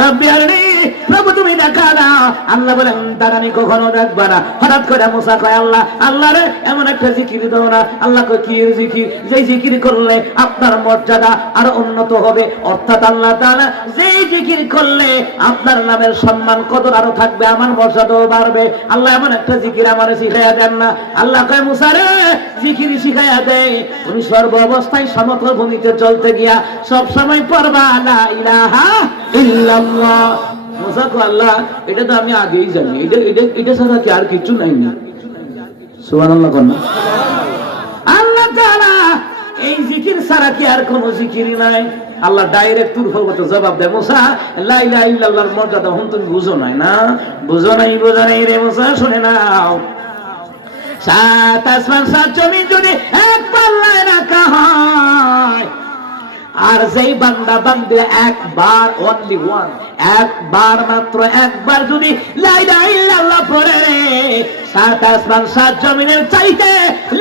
রব্বি আরনি, প্রভু তুমি দেখা দাও। আল্লাহ বলেন তার আমি কখনো দেখবা না। হঠাৎ করে মুসা কয় আল্লাহ, আল্লাহ রে এমন একটা জিকির দাও না। আল্লাহ কয় কি জিকির? যেই জিকির করলে আপনার মর্যাদা আরো উন্নত হবে, অর্থাৎ আল্লাহ তাআলা যেই জিকির করলে আপনার নামের সম্মান কদর আরো থাকবে, আমার মর্যাদাও বাড়বে। আল্লাহ এমন একটা জিকির আমারে শিখাইয়া দেন না। আল্লাহ কয় মুসা রে জিকির শিখাইয়া দেয়, তুমি সর্ব অবস্থায় সমতল ভূমিতে চলতে গিয়া সব সময় পড়বা লা ইলাহা ইল্লাল্লাহ। মুসা কয় আল্লাহ এটা তো আমি আগেই জানি, এটা ছাড়া কি আর কিছু নাই না? সুবহানাল্লাহ কোন না? আল্লাহ তাআলা এই জিকির ছাড়া কি আর কোনো জিকির নাই? আল্লাহ ডাইরেক্ট তুর পর্বতে জবাব দেয়, মুসা লা ইলাহা ইল্লাল্লাহর মর্যাদা হুন তুমি বুঝো নাই না? বুঝো নাই রে মুসা, শুনে নাও। 7 আসমান 7 জমিন যদি এক পাল্লায় রাখা হয়, আর যেই বান্দা বান্দে একবার, অনলি ওয়ান, একবার মাত্র একবার যদি লা ইলাহা ইল্লাল্লাহ পড়ে, 7 আসমান 7 জমিনের চাইতে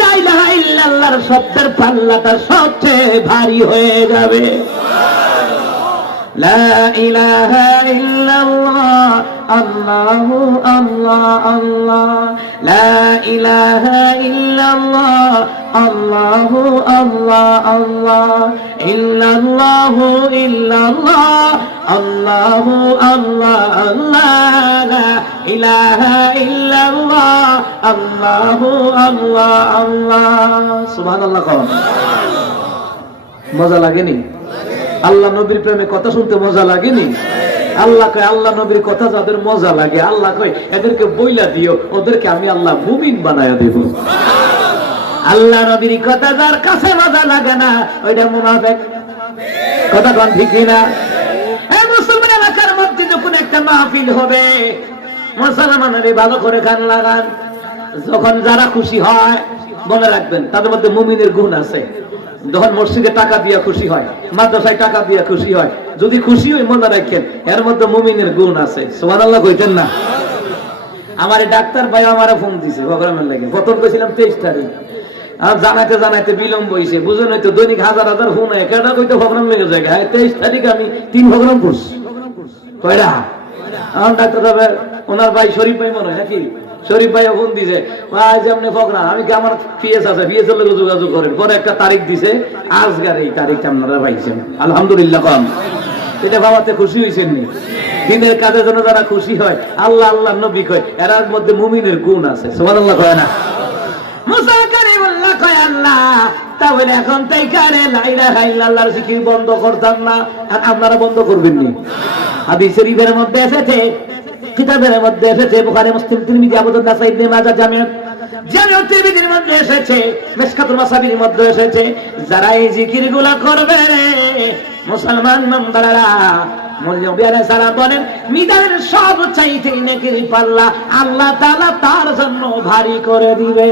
লা ইলাহা ইল্লাল্লাহর শব্দের পাল্লাটা সবচেয়ে ভারী হয়ে যাবে। লা ইলাহা ইল্লাল্লাহ আল্লাহু আল্লাহ আল্লাহ, লা ইলাহা ইল্লাল্লাহ আল্লাহু আল্লাহ আল্লাহ, ইল্লাল্লাহু ইল্লাল্লাহ আল্লাহু আল্লাহ আল্লাহ, লা ইলাহা ইল্লাল্লাহ আল্লাহু আল্লাহ আল্লাহ। সুবহানাল্লাহ। মজা লাগেনি? আল্লাহ নবীর প্রেমে কথা শুনতে মজা লাগেনি? আল্লাহ কয় আল্লাহ নবীর কথা যাদের মজা লাগে, আল্লাহ কয় এদেরকে বইলা দিও, ওদেরকে আমি আল্লাহ মুমিন বানায়া দেব। আল্লাহ নবীর কথা যার কাছে মজা লাগে না, ওইটা মুনাফিক। কথা কোন ঠিক না? এই মুসলমান এলাকার মধ্যে যখন একটা মাহফিল হবে, মুসলমানেরা ভালো করে কান লাগান। যখন যারা খুশি হয় মনে রাখবেন তাদের মধ্যে মুমিনের গুণ আছে। যখন মসজিদে টাকা দিয়া খুশি হয়, মাদ্রাসায় টাকা দিয়া খুশি হয়, যদি খুশি হয় মনে রাখেন এর মধ্যে মুমিনের গুণ আছে। সুবহানাল্লাহ কইতেন না? আমার ডাক্তার ভাই আমারে ফোন দিছে প্রোগ্রামের লাগে, প্রথম কইছিলাম 23 তারিখ, আর জানাইতে বিলম্ব হইছে। বুঝেন হয়তো দৈনিক হাজার হাজার ফোন হয়, কেডা কইতে প্রোগ্রাম লেগে যায়। 23 তারিখ আমি 3 প্রোগ্রাম করছি। কয়টা? আমার ডাক্তার ভাই ওনার ভাই শরীফ ভাই মনে হয় নাকি, শরীফ ভাই ফোন দিছে, ভাই যেমন প্রোগ্রাম, আমি কি আমার পিএস আছে, পিএস এর লগে যোগাযোগ করেন। পরে একটা তারিখ দিছে, আজকের এই তারিখটা আপনারা পাইছেন, আলহামদুলিল্লাহ। কম এটা বাবাতে খুশি হয়েছেন নি? দিনের কাজের জন্য যারা খুশি হয়, আল্লাহ আল্লাহ নবী কয় এর মধ্যে মুমিনের গুণ আছে। সুবহানাল্লাহ কয় না? মুসা কালিমুল্লাহ কয় আল্লাহ তাহলে এখন থেকে লা ইলাহা ইল্লাল্লাহর জিকির বন্ধ করতাম না, আর আপনারা বন্ধ করবেন নি? হাদিস শরীফের মধ্যে এসেছে, কিতাবের মধ্যে এসেছে, বুখারী, মুসলিম, তিরমিজি, আবু দাউদ, নাসাঈ, ইবনে মাজাহ, জামিউ তিরমিজির মধ্যে এসেছে, মিশকাতুল মাসাবির মধ্যে এসেছে, যারা এই জিকিরগুলো করবে মুসলমান বান্দারা, নবী আলাইহিস সালাম বলেন মিজানের সবচাইতে নেকির পাল্লা আল্লাহ তাআলা তার জন্য ভারী করে দিবে।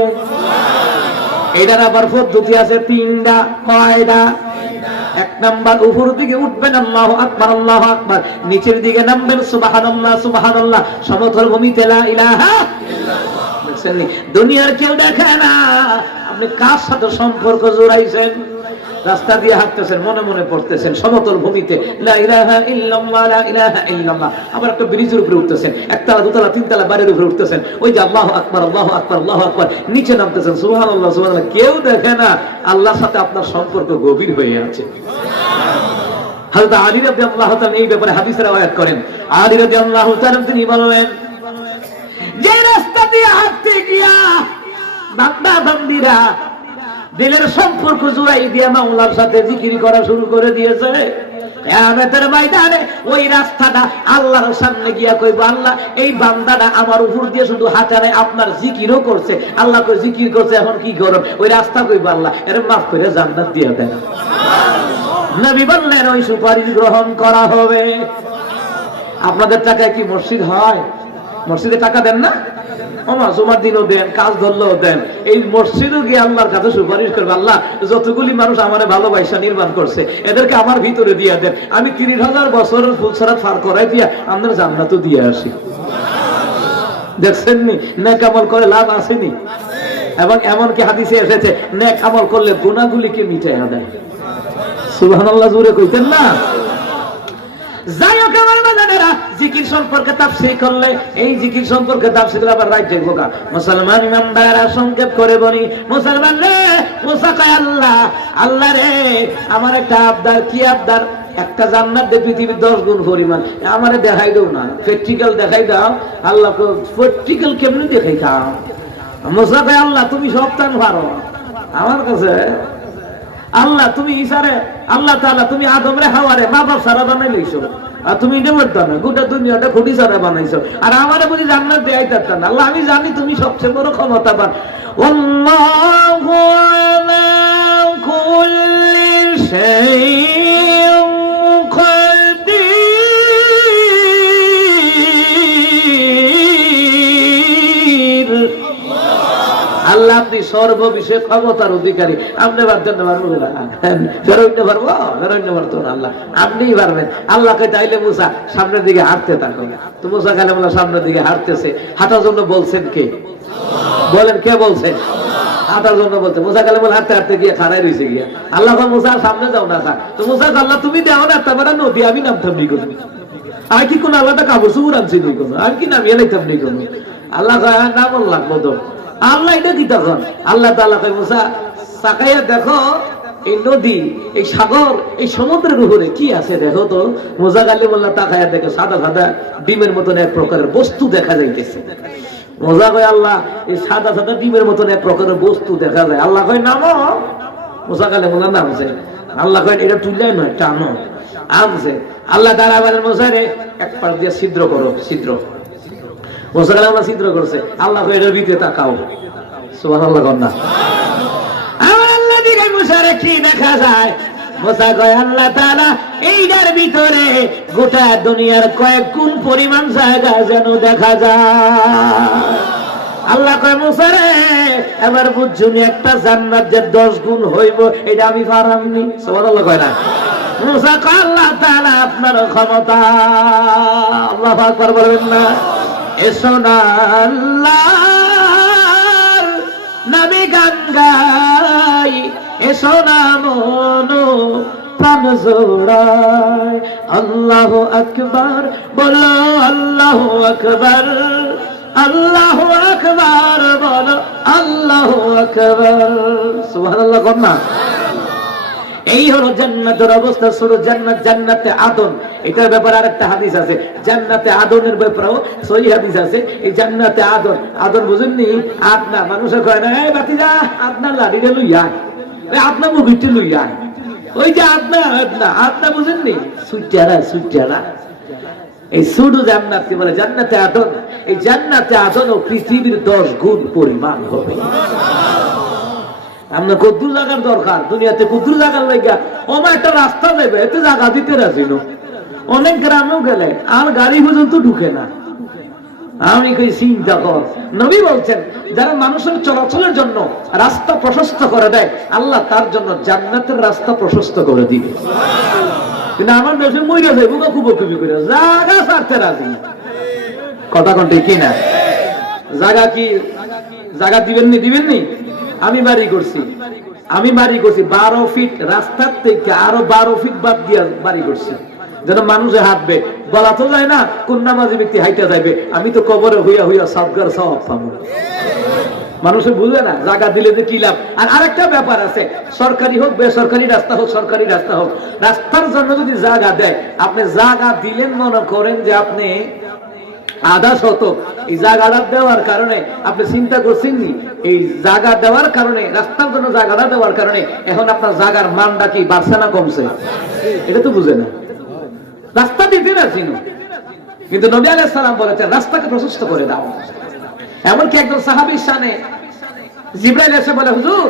এটার আবার পদ্ধতি আছে তিনটা। কয়টা? এক নাম্বার, উপর দিকে উঠবেন আল্লাহু আকবার আল্লাহু আকবার, নিচের দিকে নামবেন সুবহানাল্লাহ সুবহানাল্লাহ, সমতল ভূমিতে লা ইলাহা ইল্লাল্লাহ। দেখছেন দুনিয়ার কেউ দেখে না আপনি কার সাথে সম্পর্ক জোড়াইছেন। রাস্তা দিয়ে হাঁটতেছেন, মনে মনে পড়তেছেন সমতল ভূমিতে লা ইলাহা ইল্লাল্লাহ লা ইলাহা ইল্লাল্লাহ। আবার একটা ব্রিজের উপরে উঠতেছেন, একতলা দুতলা তিনতলা বাড়ির উপরে উঠতেছেন, ওই যে আল্লাহু আকবার আল্লাহু আকবার আল্লাহু আকবার, নিচে নামতেছেন সুবহানাল্লাহ সুবহানাল্লাহ। কেউ দেখে না আল্লাহর সাথে আপনার সম্পর্ক গভীর হয়ে আছে। হযরত আলী রাদিয়াল্লাহু তাআলা এই ব্যাপারে হাদিসে রওয়ায়াত করেন। আলী রাদিয়াল্লাহু তাআলা তিনি বললেন, যে রাস্তা দিয়ে হাঁটতে গিয়া বান্দা বান্দীরা দিলের সম্পর্ক জুড়াই দিয়ে মাওলার সাথে জিকির করা শুরু করে দিয়েছে, কিয়ামতের ময়দানে ওই রাস্তাটা আল্লাহর সামনে গিয়া কইবো, আল্লাহ এই বান্দাটা আমার উপর দিয়ে শুধু হাঁটা নাই, আপনার জিকিরও করছে। আল্লাহ কই জিকির করছে, এখন কি করব? ওই রাস্তা কইবো, আল্লাহ এর মাফ করে জান্নাত দিয়ে দেন। নবী বললেন ওই সুপারিশ গ্রহণ করা হবে। আপনাদের টাকায় কি মসজিদ হয়? মসজিদে টাকা দেন না? জুমার দিনও দেন, কাজ ধরলেও দেন। এই মসজিদও গিয়ে আল্লাহর কাছে সুপারিশ করবে, আল্লাহ যতগুলি মানুষ আমার ভালোবাসা নির্মাণ করছে এদেরকে আমার ভিতরে দিয়ে দেন, আমি 30,000 বছরের ফুলছড়া পার করাই দিয়া আপনার জান্নাতও দিয়ে আসি। দেখছেন নি নেক আমল করে লাভ আসেনি? এবং এমনকি হাদিসে এসেছে নেক আমল করলে গুনাহগুলিকে মিটাইয়া দেয়। সুবহানাল্লাহ জোরে কইতেন না? যাই হোক আমার বাজানেরা, জিকির সম্পর্কে তাফসীর করলে এই জিকির সম্পর্কে তাফসীর আবার রাইট বোকা মুসলমান ইমানদাররা সংক্ষেপ করে বলি, মুসলমান রে মুসা কয় আল্লাহ আল্লাহ রে আমার একটা আবদার। কি আবদার? একটা জান্নাত দে পৃথিবীর 10 গুণ পরিমাণ, আমারে দেখাই দাও না, প্র্যাকটিক্যাল দেখাই দাও। আল্লাহ কো প্র্যাকটিক্যাল কেমনে দেখাই দাও? মুসা কয় আল্লাহ তুমি সব টান পারো আমার কাছে। আল্লাহ তুমি ইসারে আল্লাহ তাআলা তুমি আদমরে হাওয়ারে মা বাপ সারা বানাই লইছো, আর তুমি নেমত না গোটা দুনিয়াটা খুঁটি সারা বানাইছো, আর আমারে বুঝি জান্নাত দেয়াইতা না। আল্লাহ আমি জানি তুমি সবচেয়ে বড় ক্ষমতাবান। আল্লাহু আলা কুল্লি শাইইন কাদির। আল্লাহ আপনি সর্ববিষয়ে ক্ষমতার অধিকারী, আপনি পারতেন না? পারবো না, ফেরোইতে পারবো? ফেরোইতে পারতো না, আল্লাহ আপনিই পারবেন। আল্লাহকে চাইলে মুসা সামনের দিকে হাঁটতে থাকো, তো মুসা কালিমুল্লাহ সামনের দিকে হাঁটতেছে। হাঁটার জন্য বলছেন কে? বলেন কে বলছেন? হাঁটার জন্য বলছে। মুসা কালিমুল্লাহ হাঁটতে হাঁটতে গিয়ে খাড়াই রয়েছে গিয়া। আল্লাহ মুসা সামনে যাও না খা, তো মুসা আল্লাহ তুমি দেও না, তারপরে নদী আমি নামতাম নি কোনো, আর কি কোন আল্লাহটা কাপড় চুপুর আনছি দুই কোনো, আমি কি নামিয়ে লাইতাম নি কোনো। আল্লাহ নাম লাগবো তো আল্লাহ এটা কি তখন? আল্লাহ তাআলা কয় মুসা তাকাইয়া দেখো এই নদী, এই সাগর, এই সমুদ্রের উপরে কি আছে দেখো তো। মুসা কালিমুল্লাহ তাকাইয়া দেখে সাদা সাদা ডিমের মতন এক প্রকারের বস্তু দেখা যাইতেছে। মুসা কয় আল্লাহ এই সাদা সাদা ডিমের মতন এক প্রকারের বস্তু দেখা যায়। আল্লাহ কয় নামো। মুসা কালিমুল্লাহ নামছে। আল্লাহ কয় এটা তুললাই নয়, টানো। আমছে। আল্লাহ তাআলা বলেন মুসা রে এক পাশ দিয়ে ছিদ্র করো, ছিদ্র। মুসা কালিমুল্লাহ ছিদ্র করছে। আল্লাহ কয় এটার ভিতরে তাকাও। সুবহানাল্লাহ কন্না। আমার আল্লাহ দিকে মুসা রে কি দেখা যায়? মুসা কয় আল্লাহ তাআলা এইটার ভিতরে গোটা দুনিয়ার কয়েক গুণ পরিমাণ জায়গা যেন দেখা যায়। আল্লাহ কয় মুসা রে এবার বুঝছুনি একটা জান্নাত যে 10 গুণ হইব এটা আমি পারামনি। সুবহানাল্লাহ কয় না? মুসা কয় আল্লাহ তাআলা আপনার ক্ষমতা। আল্লাহু আকবার বলবেন না? এসো না আল্লাহর নবী গান গাই, এসো না মনো প্রাণ জোড়ায়। আল্লাহু আকবার বলো, আল্লাহু আকবার, আল্লাহু আকবার বলো, আল্লাহু আকবার। সুবহানাল্লাহ কন্না। এই হলো জান্নাতের অবস্থা। শুরু জান্নাত, জান্নাতে আদন। এটার ব্যাপারে আরেকটা হাদিস আছে, জান্নাতে আদনের ব্যাপারেও সহিহ হাদিস আছে। এই জান্নাতে আদন, আদন বুঝেননি? আপনা মানুষে কয় না এই বাতিজা আপনার লাড়িটা লইয়া, আপনার মুভিটা লইয়া, ওই যে আপনা আপনা আপনা বুঝেননি? সুইটারা সুইটারা এই সুডু জান্নাতকে বলে জান্নাতে আদন। এই জান্নাতে আদন ও পৃথিবীর 10 গুণ পরিমাণ হবে। আমরা কদ্দুর জায়গার দরকার দুনিয়াতে, কদ্দুর জায়গার লাগা ওমা একটা রাস্তা দেবে, এতে জায়গা দিতে রাজি নো। অনেক গ্রামেও গেলে আর গাড়ি পর্যন্ত ঢুকে না, আমি কই চিন্তা কর, নবী বলছেন যারা মানুষের চলাচলের জন্য রাস্তা প্রশস্ত করে দেয়, আল্লাহ তার জন্য জান্নাতের রাস্তা প্রশস্ত করে দিবে। কিন্তু আমার দেশে মইরা যাইব খুব খুবই করে জায়গা ছাড়তে রাজি। কথা কোন ঠিক না? জায়গা কি জায়গা দিবেননি? আমি বাড়ি করছি 12 ফিট রাস্তার থেকে আরো 12 ফিট বাদ দিয়ে বাড়ি করছি, যেন মানুষে হাঁটবে। বলা তো যায় না কোন নামাজি ব্যক্তি হাইটা যাইবে, আমি তো কবরে হইয়া সবগার সব পাবো। মানুষে বুঝে না জায়গা দিলে যে কি লাভ। আর আরেকটা ব্যাপার আছে, সরকারি হোক বেসরকারি রাস্তা হোক, সরকারি রাস্তা হোক, রাস্তার জন্য যদি জায়গা দেয়, আপনি জায়গা দিলেন মনে করেন যে আপনি আধা শতক, এই জায়গাটা দেওয়ার কারণে আপনি চিন্তা করছেননি, এই জায়গা দেওয়ার কারণে, রাস্তার জন্য জায়গাটা দেওয়ার কারণে এখন আপনার জায়গার মানটা কি বাড়ছে না কমছে? এটা তো বুঝে না। রাস্তা দিতে রাজি না, কিন্তু নবী আলাইহিস সালাম বলেছেন রাস্তাকে প্রশস্ত করে দাও। এমনকি একজন সাহাবীর শানে জিবরাইল এসে বলে, হুজুর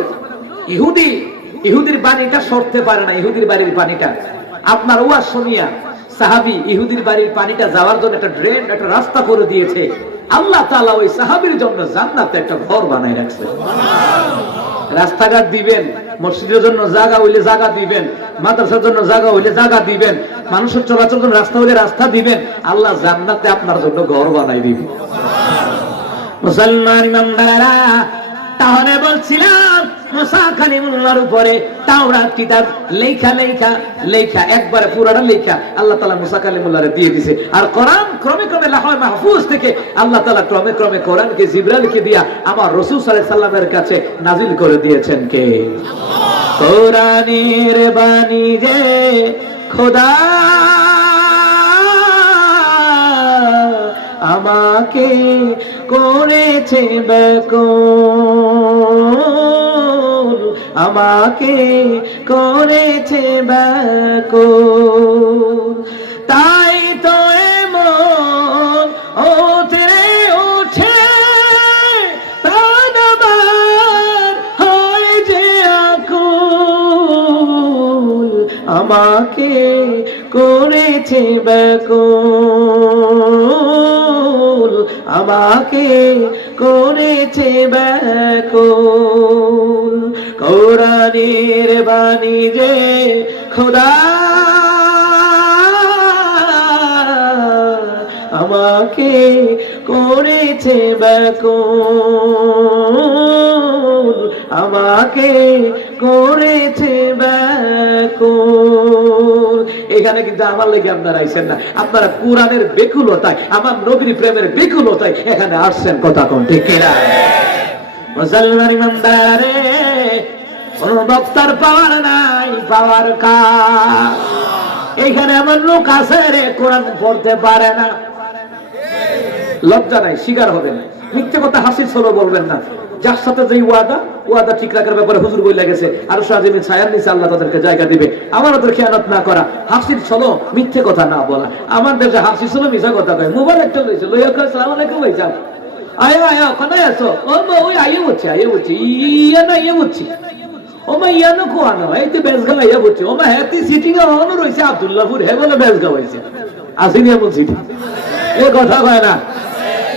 ইহুদির বাড়িটা সরতে পারে না, ইহুদির বাড়ির পানিটা। আপনার ওয়াজ শুনিয়া সাহাবী ইহুদির বাড়ির পানিটা যাওয়ার জন্য একটা ড্রেন, একটা রাস্তা করে দিয়েছে। আল্লাহ তাআলা ওই সাহাবীর জন্য জান্নাতে একটা ঘর বানাই রাখছে। রাস্তাঘাট দিবেন, মসজিদের জন্য জায়গা হইলে জায়গা দিবেন, মাদ্রাসার জন্য জায়গা হইলে জায়গা দিবেন, মানুষের চলাচলের জন্য রাস্তা হইলে রাস্তা দিবেন, আল্লাহ জান্নাতে আপনার জন্য ঘর বানাই দিবেন। মুসলমান ইমানদারেরা, তাহলে বলছিলাম মুসা কালিমুল্লাহর উপরে তাওরাত কিতাব লেখা একবারে পুরাটা লেখা আল্লাহ তাআলা মুসা কালিমুল্লাহরে দিয়ে দিয়েছে। আর কোরআন ক্রমে লাওহে মাহফুজ থেকে আল্লাহ তাআলা ক্রমে কোরআনকে জিবরাইলকে দিয়া আমার রাসূল সাল্লাল্লাহু আলাইহি সাল্লামের কাছে নাজিল করে দিয়েছেন কে? কোরআনের বাণী যে খোদা আমাকে করেছে ব্যাকুল, আমাকে করেছে ব্যাকুল, তাই তো এমন ওঠে প্রাণ আমার হয় যে আকুল, আমাকে করেছে ব্যাকুল, আমাকে করেছে ব্যাকুল। কোরআনের বাণী যে খোদা আমাকে করেছে ব্যাকুল, আমাকে করেছে ব্যাকুল। এখানে কিন্তু আমার লেগে আপনারা আইছেন না, আপনারা কোরআনের বেকুলতায়, আমার নবীর প্রেমের বেকুলতায় এখানে আসছেন। কথা কোন ঠিক কিনা? মুসলমান ইমানদারে, কোন বক্তার পাওয়ার নাই, পাওয়ার কার? এইখানে আমার লোক আছে রে কোরআন পড়তে পারে না, লজ্জা নাই, স্বীকার হবে না, মিথ্যে কথা হাসির ছলে বলবেন না। যার সাথে যে ওয়াদা ঠিক রাখার ব্যাপারে হুজুর বলে গেছে, আর সাজিমের ছায়ার নিচে আল্লাহ তাদেরকে জায়গা দিবে। আমার ওদের খেয়ানত না করা, হাসির ছলো, মিথ্যে কথা না বলা। আমার দেশে হাসির ছলো মিথ্যা কথা কয়। মোবাইল একটা লইছে, লইয়া কয় আসসালামু আলাইকুম ভাই সাহেব, আয়া কোথায় আছো? ও ওই আইয়ে হচ্ছে ইয়া না ইয়ে হচ্ছে, ও মা ইয়া না কোয়ানো এই তো বেজগা ইয়া হচ্ছে, ও মা হ্যাতি সিটিং এ হনো রইছে আব্দুল্লাহপুর, হে বলে বেজগা হইছে, আসিনি এমন সিটি। এই কথা কয় না,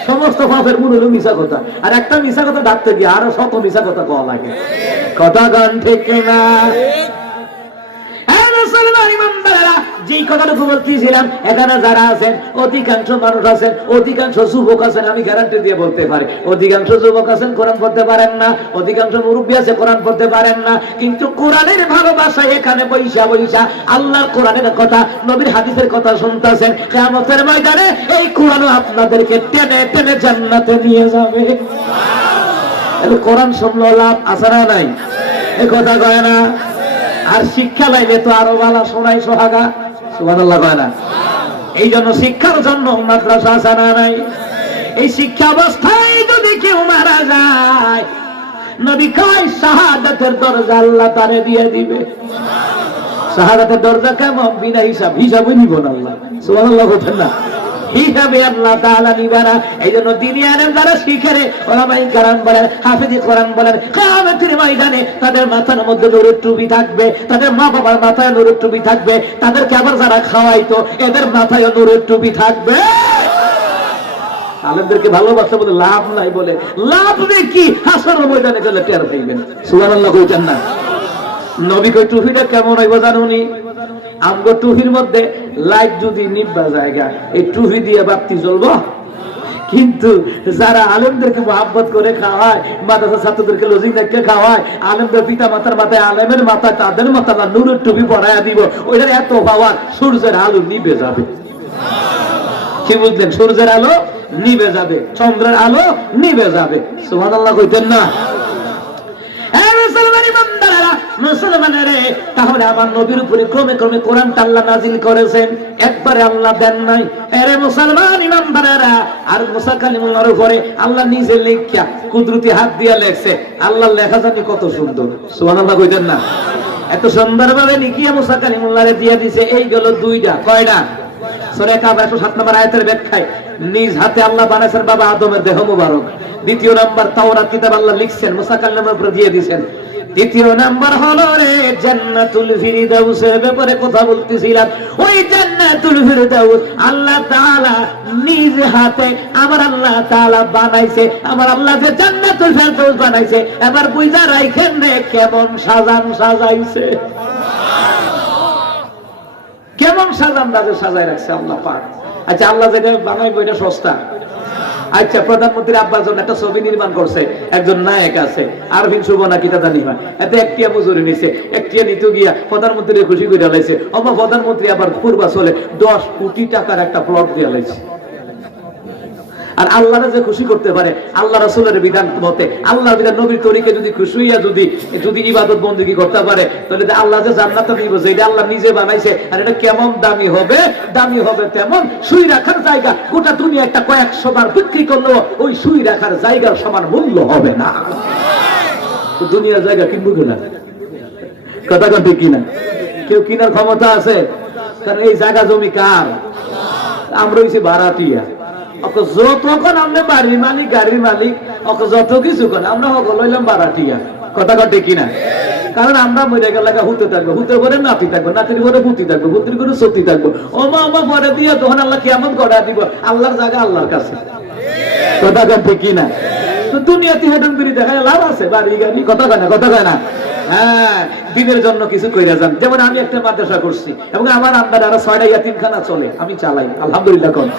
সমস্ত পাপের মূল হলো মিশা কথা। আর একটা মিশা কথা ডাকতে গিয়ে আরো শত মিশা কথা কওয়া লাগে। কথা গান ঠিক না? যেই কথাটুকু বলতেছিলাম, এখানে যারা আছেন অধিকাংশ মানুষ আছেন, অধিকাংশ যুবক আছেন, আমি গ্যারান্টি দিয়ে বলতে পারি অধিকাংশ যুবক আছেন কোরআন পড়তে পারেন না, অধিকাংশ মুরব্বী আছে কোরআন পড়তে পারেন না, কিন্তু কোরআনের ভালোবাসা এখানে বইসা আল্লাহর কোরআনের কথা, নবীর হাদিসের কথা শুনতেছেন। কিয়ামতের ময়দানে এই কোরআনও আপনাদেরকে টেনে টেনে জান্নাতে নিয়ে যাবে। কোরআন শুনলো লাভ আছে না নাই? এই কথা কয় না? আর শিক্ষা লাইলে তো আরো ভালো, শোনাই সোহাগা, সুবহানাল্লাহ কয় না? এই জন্য শিক্ষার জন্য মাদ্রাসা আছে না নাই? এই শিক্ষা অবস্থায় যদি কেউ মারা যায়, নবী কয় শাহাদাতের দরজা আল্লাহ তারে দিয়ে দিবে। শাহাদাতের দরজা কেমন? বিনা হিসাবই নিব না আল্লাহ, সুবহানাল্লাহ বলেন না? হিসাবে আল্লাহ তাআলা নিবে না। এই জন্য দ্বীনি আলেম যারা শিখে, ওলামায়ে কেরাম বলেন, হাফেজে কোরআন বলেন, কিয়ামতের ময়দানে তাদের মাথার মধ্যে নূরের টুপি থাকবে, তাদের মা বাবার মাথায় নূরের টুপি থাকবে, তাদেরকে আবার যারা খাওয়াইতো এদের মাথায় নূরের টুপি থাকবে। আলেমদেরকে ভালোবাসা বলে লাভ নাই, বলে লাভ নেই কি, হাসরের ময়দানে গেলে টের পাইবেন। সুবহানাল্লাহ কইতেন না? নবী কই টুপিটা কেমন হইব জানুনি? আমগো টুপির মধ্যে লাইট যদি নিব্বা জায়গা, এই টুপি দিয়ে বাতি জ্বলবো। কিন্তু যারা আলেমদেরকে মহাব্বত করে খাওয়ায়, মাদ্রাসা ছাত্রদেরকে লজিক দেখে খাওয়ায়, আলেমদের পিতা মাতার মাথায়, আলেমের মাথায়, তাদের মাথা নূরের টুপি পরাইয়া দিব, ওইটার এত পাওয়ার, সূর্যের আলো নিভে যাবে। কি বুঝলেন? সূর্যের আলো নিভে যাবে, চন্দ্রের আলো নিভে যাবে। সুবহানাল্লাহ কইতেন না? মুসলমানেরা, তাহলে আমার নবীর উপরে ক্রমে ক্রমে কোরআনটা আল্লাহ নাযিল করেছেন, একবারে আল্লাহ দেন নাই। আরে মুসলমান ইমানদারেরা, আর মুসা কালিমুল্লাহর উপরে আল্লাহ নিজে লেখা কুদরতি হাত দিয়ে লেখছে। আল্লাহর লেখা জানি কত সুন্দর। সুবহানাল্লাহ কইতেন না? এত সুন্দর ভাবে লিখিয়া মুসা কালিমুল্লাহরে দিয়ে দিয়েছে। এই গেল দুইটা, কয়টা? সূরা কাহফ 107 নম্বর আয়াতের ব্যাখ্যায় নিজ হাতে আল্লাহ বানাইছেন বাবা আদমের দেহ মুবারক। দ্বিতীয় নাম্বার, তাওরাত কিতাব আল্লাহ লিখছেন, মুসা কালিমের উপর দিয়ে দিয়েছেন। তৃতীয় নাম্বার হলো রে জান্নাতুল ফিরদাউসের ব্যাপারে কথা বলতেছিলাম। ওই জান্নাতুল ফিরদাউস আল্লাহ তাআলা নিজ হাতে আমার আল্লাহ তাআলা বানাইছে। আমার আল্লাহ যে জান্নাতুল ফিরদাউস বানাইছে, এবার বুঝা রাখেন রে কেমন সাজাইছে, কেমন সাজায় রাখছে আল্লাহ পাক। আচ্ছা, আল্লাহ যেটা বানাইবো এটা সস্তা? আচ্ছা, প্রধানমন্ত্রী আব্বার জন্য একটা ছবি নির্মাণ করছে, একজন নায়ক আছে, আরফিন শুভ না কিতা জানি হয়, এতে একটিয়া মজুরি নিছে, একটিয়া নিতে গিয়া প্রধানমন্ত্রী খুশি করে লাইছে। অবা প্রধানমন্ত্রী আবার ঘুরবা চলে 10 কোটি টাকার একটা প্লট দিয়ে লাইছে। আর আল্লাহরে যে খুশি করতে পারে, আল্লাহ রাসূলের বিধান মতে, আল্লাহর বিধান নবীর তরিকে যদি খুশি হইয়া যদি ইবাদত বندگی করতে পারে, তাহলে আল্লাহ যে জান্নাত দিব, যেটা আল্লাহ নিজে বানাইছে, আর এটা কেমন দামি হবে, দামি হবে তেমন শুই রাখার জায়গা গোটা দুনিয়া একটা কয়েকশো বার বিক্রি করলেও ওই শুই রাখার জায়গার সমান মূল্য হবে না। তো দুনিয়ার জায়গা কিনবো কিনা? কথা কথা ঠিক কিনা? কেউ কিনার ক্ষমতা আছে? কারণ এই জায়গা জমি কার? আমরা হইছি ভাড়াটিয়া। যতক্ষণ আমরা বাড়ির মালিক, গাড়ির মালিক, যত কিছু করে আমরা সকল হইলাম ভাড়াটিয়া। কথা কথা ঠিক কিনা? কারণ আমরা মরে গেলে হুতে থাকবো, হুতে করে নাতি থাকবো, নাতির করে পুতি থাকবো, পুতির করে সতী থাকবো। ওমা পরে দিয়ে তখন আল্লাহ কিয়ামত করা দিব। আল্লাহর জায়গা আল্লাহর কাছে। কথা কথা ঠিক কিনা? তো দুনিয়াতে হেডন বিড়ি দেখায় লাভ আছে? বাড়ি গাড়ি, কথা কয় না? কথা কয় না? হ্যাঁ, দিনের জন্য কিছু কইরা যান। যেমন আমি একটা মাদ্রাসা করছি এবং আমার আন্ডারে আরো 6টা ইয়াতিমখানা চলে, আমি চালাই, আলহামদুলিল্লাহ। কোন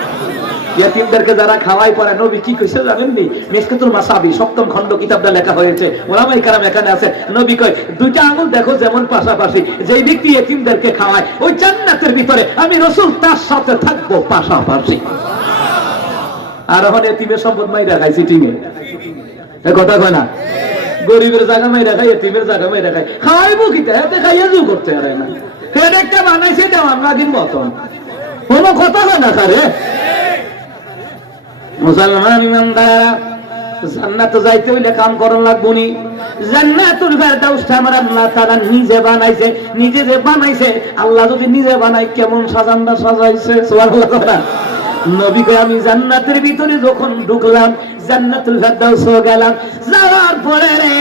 ইয়াতিমদেরকে যারা খাওয়াই পড়ে, নবী কি কইছে জানেননি? মিশকাতুল মাসাবি 7ম খণ্ড কিতাবটা লেখা হয়েছে, ওলামায়ে কেরাম এখানে আছে। নবী কয়, দুইটা আঙুল দেখো যেমন পাশাপাশি, যেই ব্যক্তি ইয়াতিমদেরকে খাওয়ায় ওই জান্নাতের ভিতরে আমি রাসূল তার সাথে থাকবো পাশাপাশি। আর এখন এতিমের সম্পদ মাইরা খাই চিটিংয়ে, এই কথা কয় না? গরিবের জায়গা মাইরা খাই, এতিমের জায়গা মাইরা খাই, খাওয়াইবো কিতা? এতে খাইয়া জু করতে পারে না। ফের একটা বানাইছে দেওয়ান লাগিন মতন, কোনো কথা কয় না কারে। মুসলমান ইমানদাররা, জান্নাতে যাইতে হইলে কাম করন লাগবো নি। জান্নাতুল ফিরদাউসটা আমার আল্লাহ তাআলা নিজে বানাইছে। নিজে যে বানাইছে, আল্লাহ যদি নিজে বানাই কেমন সাজানটা সাজাইছে। সুবহানাল্লাহ। নবী কয়, আমি জান্নাতের ভিতরে যখন ঢুকলাম, জান্নাতুল ফিরদাউস গেলাম, যাওয়ার পরে রে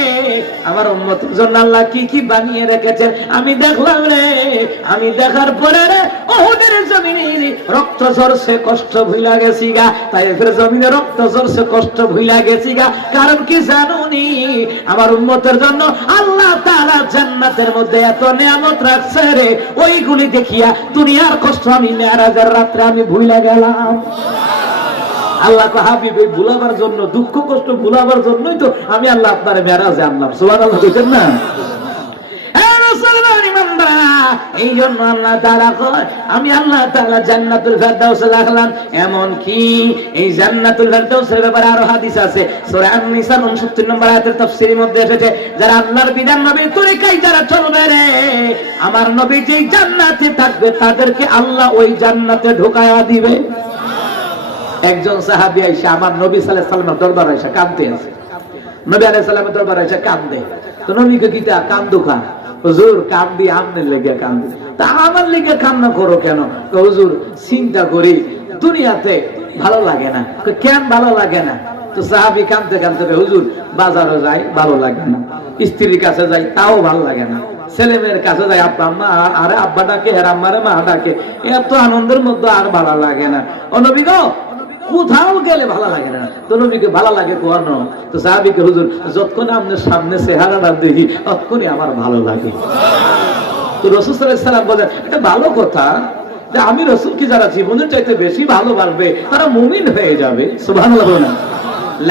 আমার উম্মতের জন্য আল্লাহ কি কি বানিয়ে রেখেছেন আমি দেখলাম রে। আমি দেখার পরে রে উহুদের জমিনে রক্ত ঝরছে, কষ্ট ভুইলা গেছি গা। তাইফের জমিনে রক্ত ঝরছে, কষ্ট ভুইলা গেছি গা। কারণ কি জানুনি? আমার উম্মতের জন্য আল্লাহ তাআলা জান্নাতের মধ্যে এত নিয়ামত রাখছে রে, ওইগুলি দেখিয়া দুনিয়ার কষ্ট আমি মেরাজের রাতে আমি ভুইলা গেলাম। আল্লাহ কো হাবিব, এই ভুলাবার জন্য, দুঃখ কষ্ট ভুলাবার জন্যই তো আমি আল্লাহ আপনার মেরাজে আনলাম। সুবহানাল্লাহ কইছেন না? এই জন্য আল্লাহ তাআলা কয়, আমি আল্লাহ তাআলা জান্নাতুল ফিরদাউসে রাখলাম। এমন কি এই জান্নাতুল ফিরদাউসের ব্যাপারে আরো হাদিস আছে। সূরা আন-নিসা 69 নম্বর আয়াতের তাফসীরের মধ্যে এসেছে, যারা আল্লাহর বিধান নবীর তরিকায় যারা চলবে রে, আমার নবী যেই জান্নাতে থাকবে তাদেরকে আল্লাহ ওই জান্নাতে ঢোকায়া দিবে। একজন সাহাবী আয়েশা আমার নবী সাল্লাল্লাহু আলাইহি ওয়াসাল্লামের দরবারে এসে কাঁদতে আছে। নবী আলাইহিস সালামের দরবারে এসে কাঁদে। তো নবীকে কিতা কান্দো কা? হুজুর কান্দি আমনের লেগে কান্দি। তা আমার লেগে কান্না করো কেন? হুজুর চিন্তা করি দুনিয়াতে ভালো লাগে না। কেন ভালো লাগে না? তো সাহাবী কাঁদতে কাঁদতে, হুজুর বাজারে যাই ভালো লাগে না, স্ত্রীর কাছে যাই তাও ভালো লাগে না, ছেলে মেয়ের কাছে যাই আব্বা আম্মা আরে আব্বা ডাকে, আর আম্মারে মা ডাকে, এত আনন্দের মধ্যে আর ভালো লাগে না। ও নবী গো, কোথাও গেলে ভালো লাগে না, তো নবীকে ভালো লাগে কোয়ানো। তো সাহাবীকে হুজুর যতক্ষণ আপনার সামনে চেহারাটা দেখি ততক্ষণই আমার ভালো লাগে। তো রাসূল সাল্লাল্লাহু আলাইহি ওয়াসাল্লাম বলেন এটা ভালো কথা যে আমি রাসূলকে যারা জীবনের চাইতে বেশি ভালোবাসবে তারা মুমিন হয়ে যাবে। সুবহানাল্লাহ বলেন।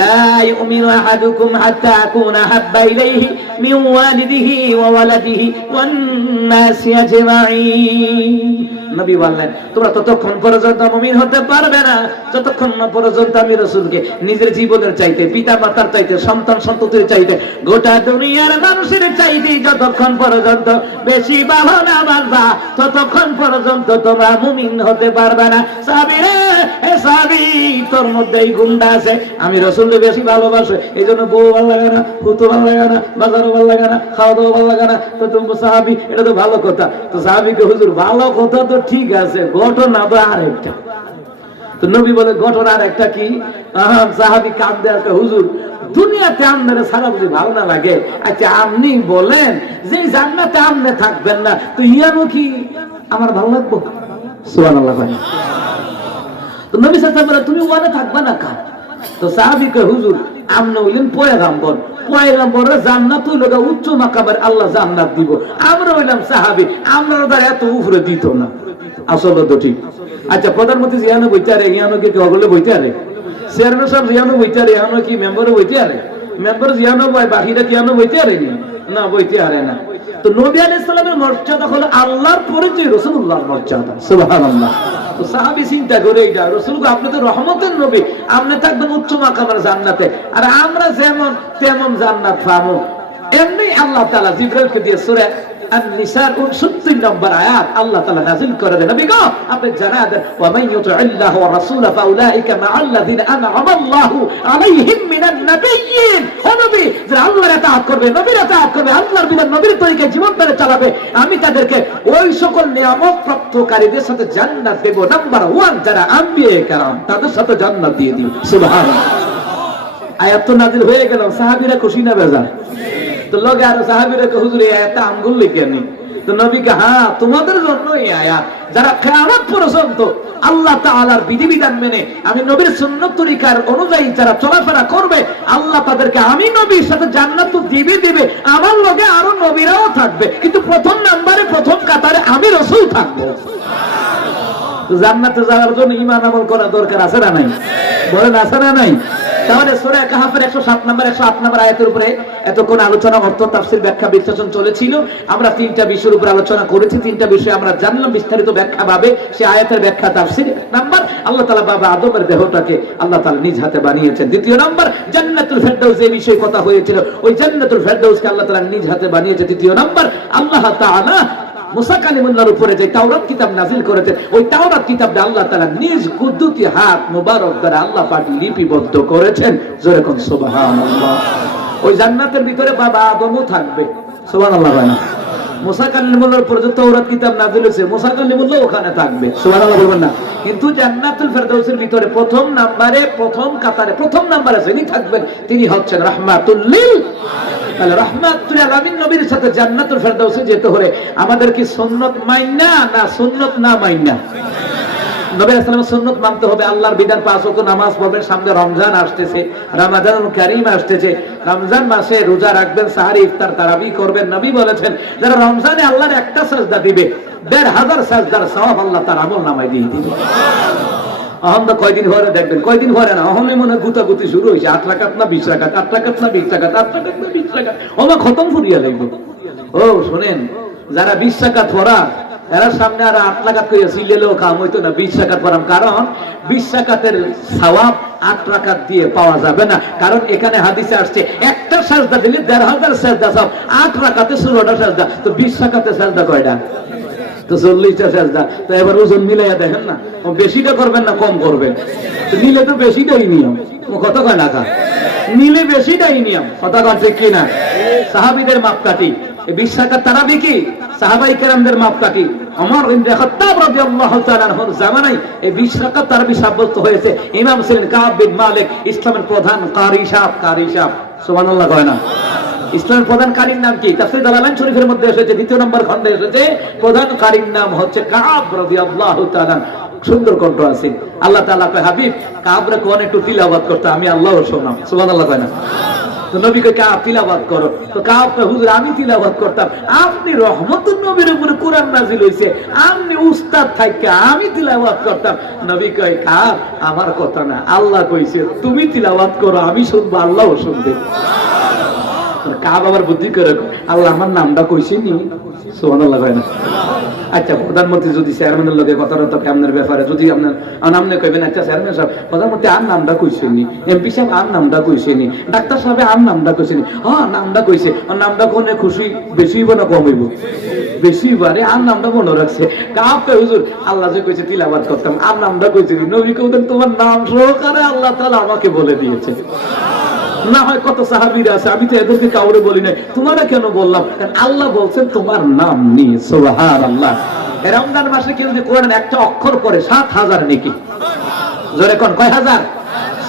لا يؤمن أحدكم حتى أكون أحب إليه من والده وولده والناس أجمعين। নবী বললেন তোমরা ততক্ষণ পর্যন্ত মুমিন হতে পারবে না যতক্ষণ না পর্যন্ত আমি রাসূলকে নিজের জীবনের চাইতে, পিতা মাতার চাইতে, সন্তান সন্ততির চাইতে, গোটা দুনিয়ার মানুষের চাইতে যতক্ষণ পর্যন্ত বেশি ভালো না বাসবা ততক্ষণ পর্যন্ত তোমরা মুমিন হতে পারবে না। সাহাবী রে, এ সাহাবী তোর মধ্যে এই গুণটা আছে, আমি রাসূলকে বেশি ভালোবাসি, এই জন্য বউ ভালো লাগে না, হুতো ভালো লাগে না, বাজারও ভালো লাগে না, খাওয়া দাওয়া ভালো লাগে না। তো তুমি সাহাবী, এটা তো ভালো কথা। তো সাহাবীকে হুজুর ভালো কথা তো ঠিক আছে, ঘটনা তো আরেকটা। তো নবী বলে ঘটনা আরেকটা কি? সাহাবী কাঁদতে আসে, হুজুর দুনিয়াতে আপনারা সারা বুঝি ভালো না লাগে, আচ্ছা আপনি বলেন যে জান্নাতে আপনি থাকবেন না তো ইয়ানো কি আমার ভালো লাগবে? সুবহানাল্লাহ। তো নবী সাল্লাল্লাহু আলাইহি ওয়াসাল্লাম বলে তুমি ওয়ানে থাকবা না কা? তো সাহাবীকে হুজুর আপনি হইলেন পয়গম্বর, পয়গম্বরের জান্নাত হইল উচ্চ মাকামের, আল্লাহ জান্নাত দিব। আমরা হইলাম সাহাবী, আমরা তার এত উপরে দিত না। আসলে তো ঠিক। আচ্ছা প্রধানমন্ত্রী জিয়ানো বইতে আরে, ইয়ানো কি কেবলে বইতে আরে, চেয়ারম্যান সাহেব জিয়ানো বইতে আরে, ইয়ানো কি মেম্বারও বইতে আরে, মেম্বার জিয়ানো বই, বাকিরা জিয়ানো বইতে আরে না, বইতে আরে না। তো নবী আলাইহিস সালামের মর্যাদা হলো আল্লাহর পরে যে রাসূলুল্লাহর মর্যাদা। সুবহানাল্লাহ। তো সাহাবী চিন্তা করে এইটা, রাসূলকে আপনি তো রহমতের নবী, আপনি থাকবেন উচ্চ মাকামের জান্নাতে, আর আমরা যেমন তেমন জান্নাত পাবো। এমনি আল্লাহ তাআলা জিবরাইলকে দিয়ে সূরা আন-নিসার 69 নম্বর আয়াত আল্লাহ তাআলা নাযিল করে দেন। নবী গো আপনি জানা দেন, ওয়া মান ইউতি'আল্লাহু ওয়া রাসূলা ফাউলাইকা মা'আল্লাযিনা আন'আমা আল্লাহু আলাইহিম মিনান নাবিয়্যিন। ও নবী যারা আল্লাহর ইতাআত করবে, নবীর ইতাআত করবে, আল্লাহর বিধান নবীর তরিকায় জীবন মেনে চালাবে, আমি তাদেরকে ওই সকল নিয়ামত প্রাপ্তকারীদের সাথে জান্নাত দেব। নাম্বার 1 যারা আম্বিয়ে কেরাম তাদের সাথে জান্নাত দিয়ে দিব। সুবহানাল্লাহ। আয়াত তো নাযিল হয়ে গেল, সাহাবীরা খুশি না বেজার? তো লগে আর সাহাবীরা হুজুর এই আয়াতটা আমগুল লিখে নি। তো নবীকে হ্যাঁ তোমাদের জন্য এই আয়াত, যারা কিয়ামত পর্যন্ত আল্লাহ তাআলার বিধিবিধান মেনে আমি নবীর সুন্নাত তরিকার অনুযায়ী যারা চলাফেরা করবে, আল্লাহ তাদেরকে আমি নবীর সাথে জান্নাত তো দিবে, আমার লগে আরো নবীরাও থাকবে, কিন্তু প্রথম নম্বরে প্রথম কাতারে আমি রাসূল থাকবো। তো জান্নাতে যাওয়ার জন্য ঈমান আমল করা দরকার আছে না নাই? বলেন আছে না নাই? তাহলে সূরা কাহফের 107 নম্বর 108 নম্বর আয়াতের উপরে এতক্ষণ আলোচনা, অর্থ, তাফসীর, ব্যাখ্যা, বিশ্লেষণ চলেছিল। আমরা তিনটা বিষয়ের উপর আলোচনা করেছি, তিনটা বিষয় আমরা জানলাম বিস্তারিত ব্যাখ্যা ভাবে। সেই আয়াতের ব্যাখ্যা, তাফসীর নাম্বার, আল্লাহ তাআলা বাবা আদমের দেহটাকে আল্লাহ তাআলা নিজ হাতে বানিয়েছেন। দ্বিতীয় নাম্বার, জান্নাতুল ফেরদাউস এই বিষয়ে কথা হয়েছিল, ওই জান্নাতুল ফেরদাউসকে আল্লাহ তাআলা নিজ হাতে বানিয়েছে। তৃতীয় নাম্বার, আল্লাহ তাআলা মুসা কালিমুল্লাহর উপরে যে তাওরাত কিতাব নাযিল করেছেন, ওই তাওরাত কিতাবটা আল্লাহ তাআলা নিজ কুদরতি হাত মুবারক দ্বারা আল্লাহ পাক লিপিবদ্ধ করেছেন। জোরে কোন সুবহানাল্লাহ। ওই জান্নাতের ভিতরে বাবা আদমও থাকবে। সুবহানাল্লাহ। ভাই মুসা কালিমুল্লাহর উপরে যে তাওরাত কিতাব নাযিল হয়েছে, মুসা কালিমুল্লাহ ওখানে থাকবে। সুবহানাল্লাহ বলবেন না? কিন্তু জান্নাতুল ফেরদাউসের ভিতরে প্রথম নম্বরে, প্রথম কাতারে, প্রথম নম্বরে যিনি থাকবেন তিনি হচ্ছেন রাহমাতুল লিল আলামিন। তাহলে রাহমাতুল আলামিন নবীর সাথে জান্নাতুল ফেরদাউসে যেতে হলে আমাদের কি সুন্নাত মাইনা না সুন্নাত না মাইনা? নবী সাল্লাল্লাহু আলাইহি ওয়াসাল্লামের সুন্নাত মানতে হবে। আল্লাহর বিধান 5 ওয়াক্ত নামাজ পড়বেন, সামনে রমজান আসতেছে, রমাদানুল কারীম আসতেছে, রমজান মাসে রোজা রাখবেন, সাহারি ইফতার তারাবি করবেন। নবী বলেছেন যারা রমজানে আল্লাহর একটা সাজদা দিবে 1,500 সাজদার সওয়াব আল্লাহ তার আমলনামায় দিয়ে দিবে। এখন তো কয়দিন পরে দেখবেন, কয়দিন পরে না, এখন মনে গুতাগুতি শুরু হয়েছে। 8 রাকাত না 20 রাকাত, 8 রাকাত না 20 রাকাত, 8 রাকাত না 20 রাকাত, ওমা খতম ফুরিয়া লাগবে। ও শুনেন, যারা 20 রাকাত পড়া এরা সামনে আর 8 রাকাত কইয়া সিলেলেও কাম হইতো না, 20 রাকাত পড়াম। কারণ 20 রাকাতের সওয়াব 8 রাকাত দিয়ে পাওয়া যাবে না। কারণ এখানে হাদিসে আসছে একটা সাজদা দিলে 1,500 সাজদা সব, 8 রাকাতে 16টা সাজদা, তো 20 রাকাতে সাজদা কয়টা? তো 40টা সাজদা। তো এবার ওজন মিলাইয়া দেখেন না, বেশিটা করবেন না কম করবেন? নিলে তো বেশিটাই নিয়ম, কত কয় না কা নিলে বেশিটাই নিয়ম, কথা কন ঠিক কিনা? সাহাবীদের মাপকাঠি 20 রাকাত তারাবি কি সাহাবায়ে কেরামদের মাপকাঠি। ওমর ইবনে খাত্তাব রাদিয়াল্লাহু তাআলা আনহুর জামানায় এই 20 রাকাত তারাবি সাব্যস্ত হয়েছে। ইমাম ছিলেন কাব বিন মালিক, ইসলামের প্রধান কারি সাহেব। সুবহানাল্লাহ কয় না? ইসলামের প্রধান কারীর নাম কি? তাফসীর দালালাইন শরীফের মধ্যে এসেছে, 2 নম্বর খণ্ডে এসেছে। প্রধান কারীর নাম হচ্ছে কাব রাদিয়াল্লাহু তাআলা। সুন্দর কণ্ঠ আছে। আল্লাহ তাআলা কয় হাবিব কাবরে কোন একটু তিলাওয়াত করতে, আমি আল্লাহর শোনাম, সুবহানাল্লাহ কয় না? তো নবী কয় কাব তিলাওয়াত করো, তো কাব কয় হুজুর আমি তিলাওয়াত করতাম, আপনি রহমতুন নবীর উপরে কোরআন নাযিল হইছে, আপনি উস্তাদ থাইকা আমি তিলাওয়াত করতাম। নবী কয় কাব আমার কথা না, আল্লাহ কইছে তুমি তিলাওয়াত করো, আমি শুনবো, আল্লাহও শুনবে। কাব আবার বুদ্ধি করে আল্লাহ আমার নামটা কইছে নি, সুবহানাল্লাহ কয় না? আচ্ছা প্রধানমন্ত্রী যদি চেয়ারম্যানের লগে কথা বলতো আপনার ব্যাপারে, যদি আপনার নামনে কইবেন আচ্ছা চেয়ারম্যান সাহেব প্রধানমন্ত্রী আর নামটা কইছেনি, এমপি সাহেব আর নামটা কইছেনি, ডাক্তার সাহেব আর নামটা কইছেনি, হ্যাঁ নামটা কইছে, আর নামটা কোনে খুশি বেশি হইব না কম হইব? বেশি বারে আর নামটা মনে রাখছে। কাউকে হুজুর আল্লাহ যে কইছে তিলাওয়াত করতাম, আর নামটা কইছেনি, নবী কইতেন তোমার নাম সহকারে আল্লাহ তাআলা আমাকে বলে দিয়েছে। না হয় কত সাহাবীরা আছে, আমি তো এদেরকে কাউরে বলি নাই, তোমারা কেন বললাম? কারণ আল্লাহ বলছেন তোমার নাম নিয়ে। সুবহানাল্লাহ। রমজান মাসে কেউ যদি কোরআন একটা অক্ষর পড়ে ৭,০০০ নেকি, জোরে কোন কয় হাজার?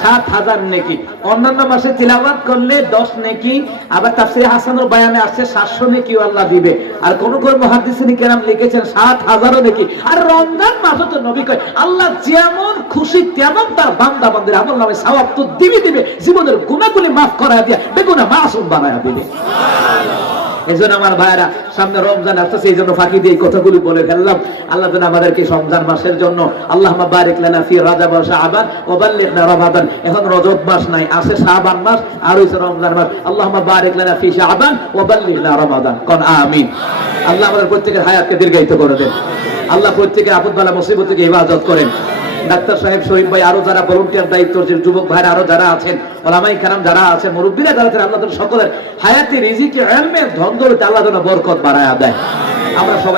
৭,০০০ নেকি। অন্যান্য মাসে তিলাওয়াত করলে ১০ নেকি, আবার তাফসীরে হাসানুল বায়ানে আছে ৭০০ নেকি আল্লাহ দিবে। আর কোন কোন মুহাদ্দিসিন কেরাম লিখেছেন ৭,০০০ নেকি। আর রমজান মাসে তো নবী কয় আল্লাহ যেমন খুশি তেমন তার বান্দা বান্দির আমলনামায় সওয়াব তো দিবে, জীবনের গুনাহগুলি maaf করায়া দিয়া বেগুনাহ মাসুম বানায়া দিবে। এজন্য আমার ভাইরা সামনে রমজান আসছে, এই জন্য ফাঁকি দিয়ে কথাগুলি বলে ফেললাম। আল্লাহ যেন আমাদেরকে রমজান মাসের জন্য আল্লাহুম্মা বারিক লানা ফি রাজাব ওয়া শাবান ওয়া বাল্লিগনা রমাদান। এখন রজব মাস নাই, আছে শাবান মাস আর হইছে রমজান মাস। আল্লাহুম্মা বারিক লানা ফি শাবান ওয়া বাল্লিগনা রমাদান। কোন আমিন। আল্লাহ আমাদের প্রত্যেকের হায়াতকে দীর্ঘায়িত করে দেন। আল্লাহ প্রত্যেকের আপদ বালা মুসিবত থেকে হেফাজত করেন। ডাক্তার সাহেব, শহীদ ভাই, আরো যারা ভলান্টিয়ার দায়িত্বশীল যুবক ভাইরা আরো যারা আছেন, ওলামায়ে কেরাম যারা আছেন, মুরব্বিরা যারা আছেন, আল্লাহ তাআলা সকলের হায়াতে রিজিকে ইলমে ধন দৌলতে আল্লাহ যেন বরকত বাড়ায়া দেয়। আমরা সবাই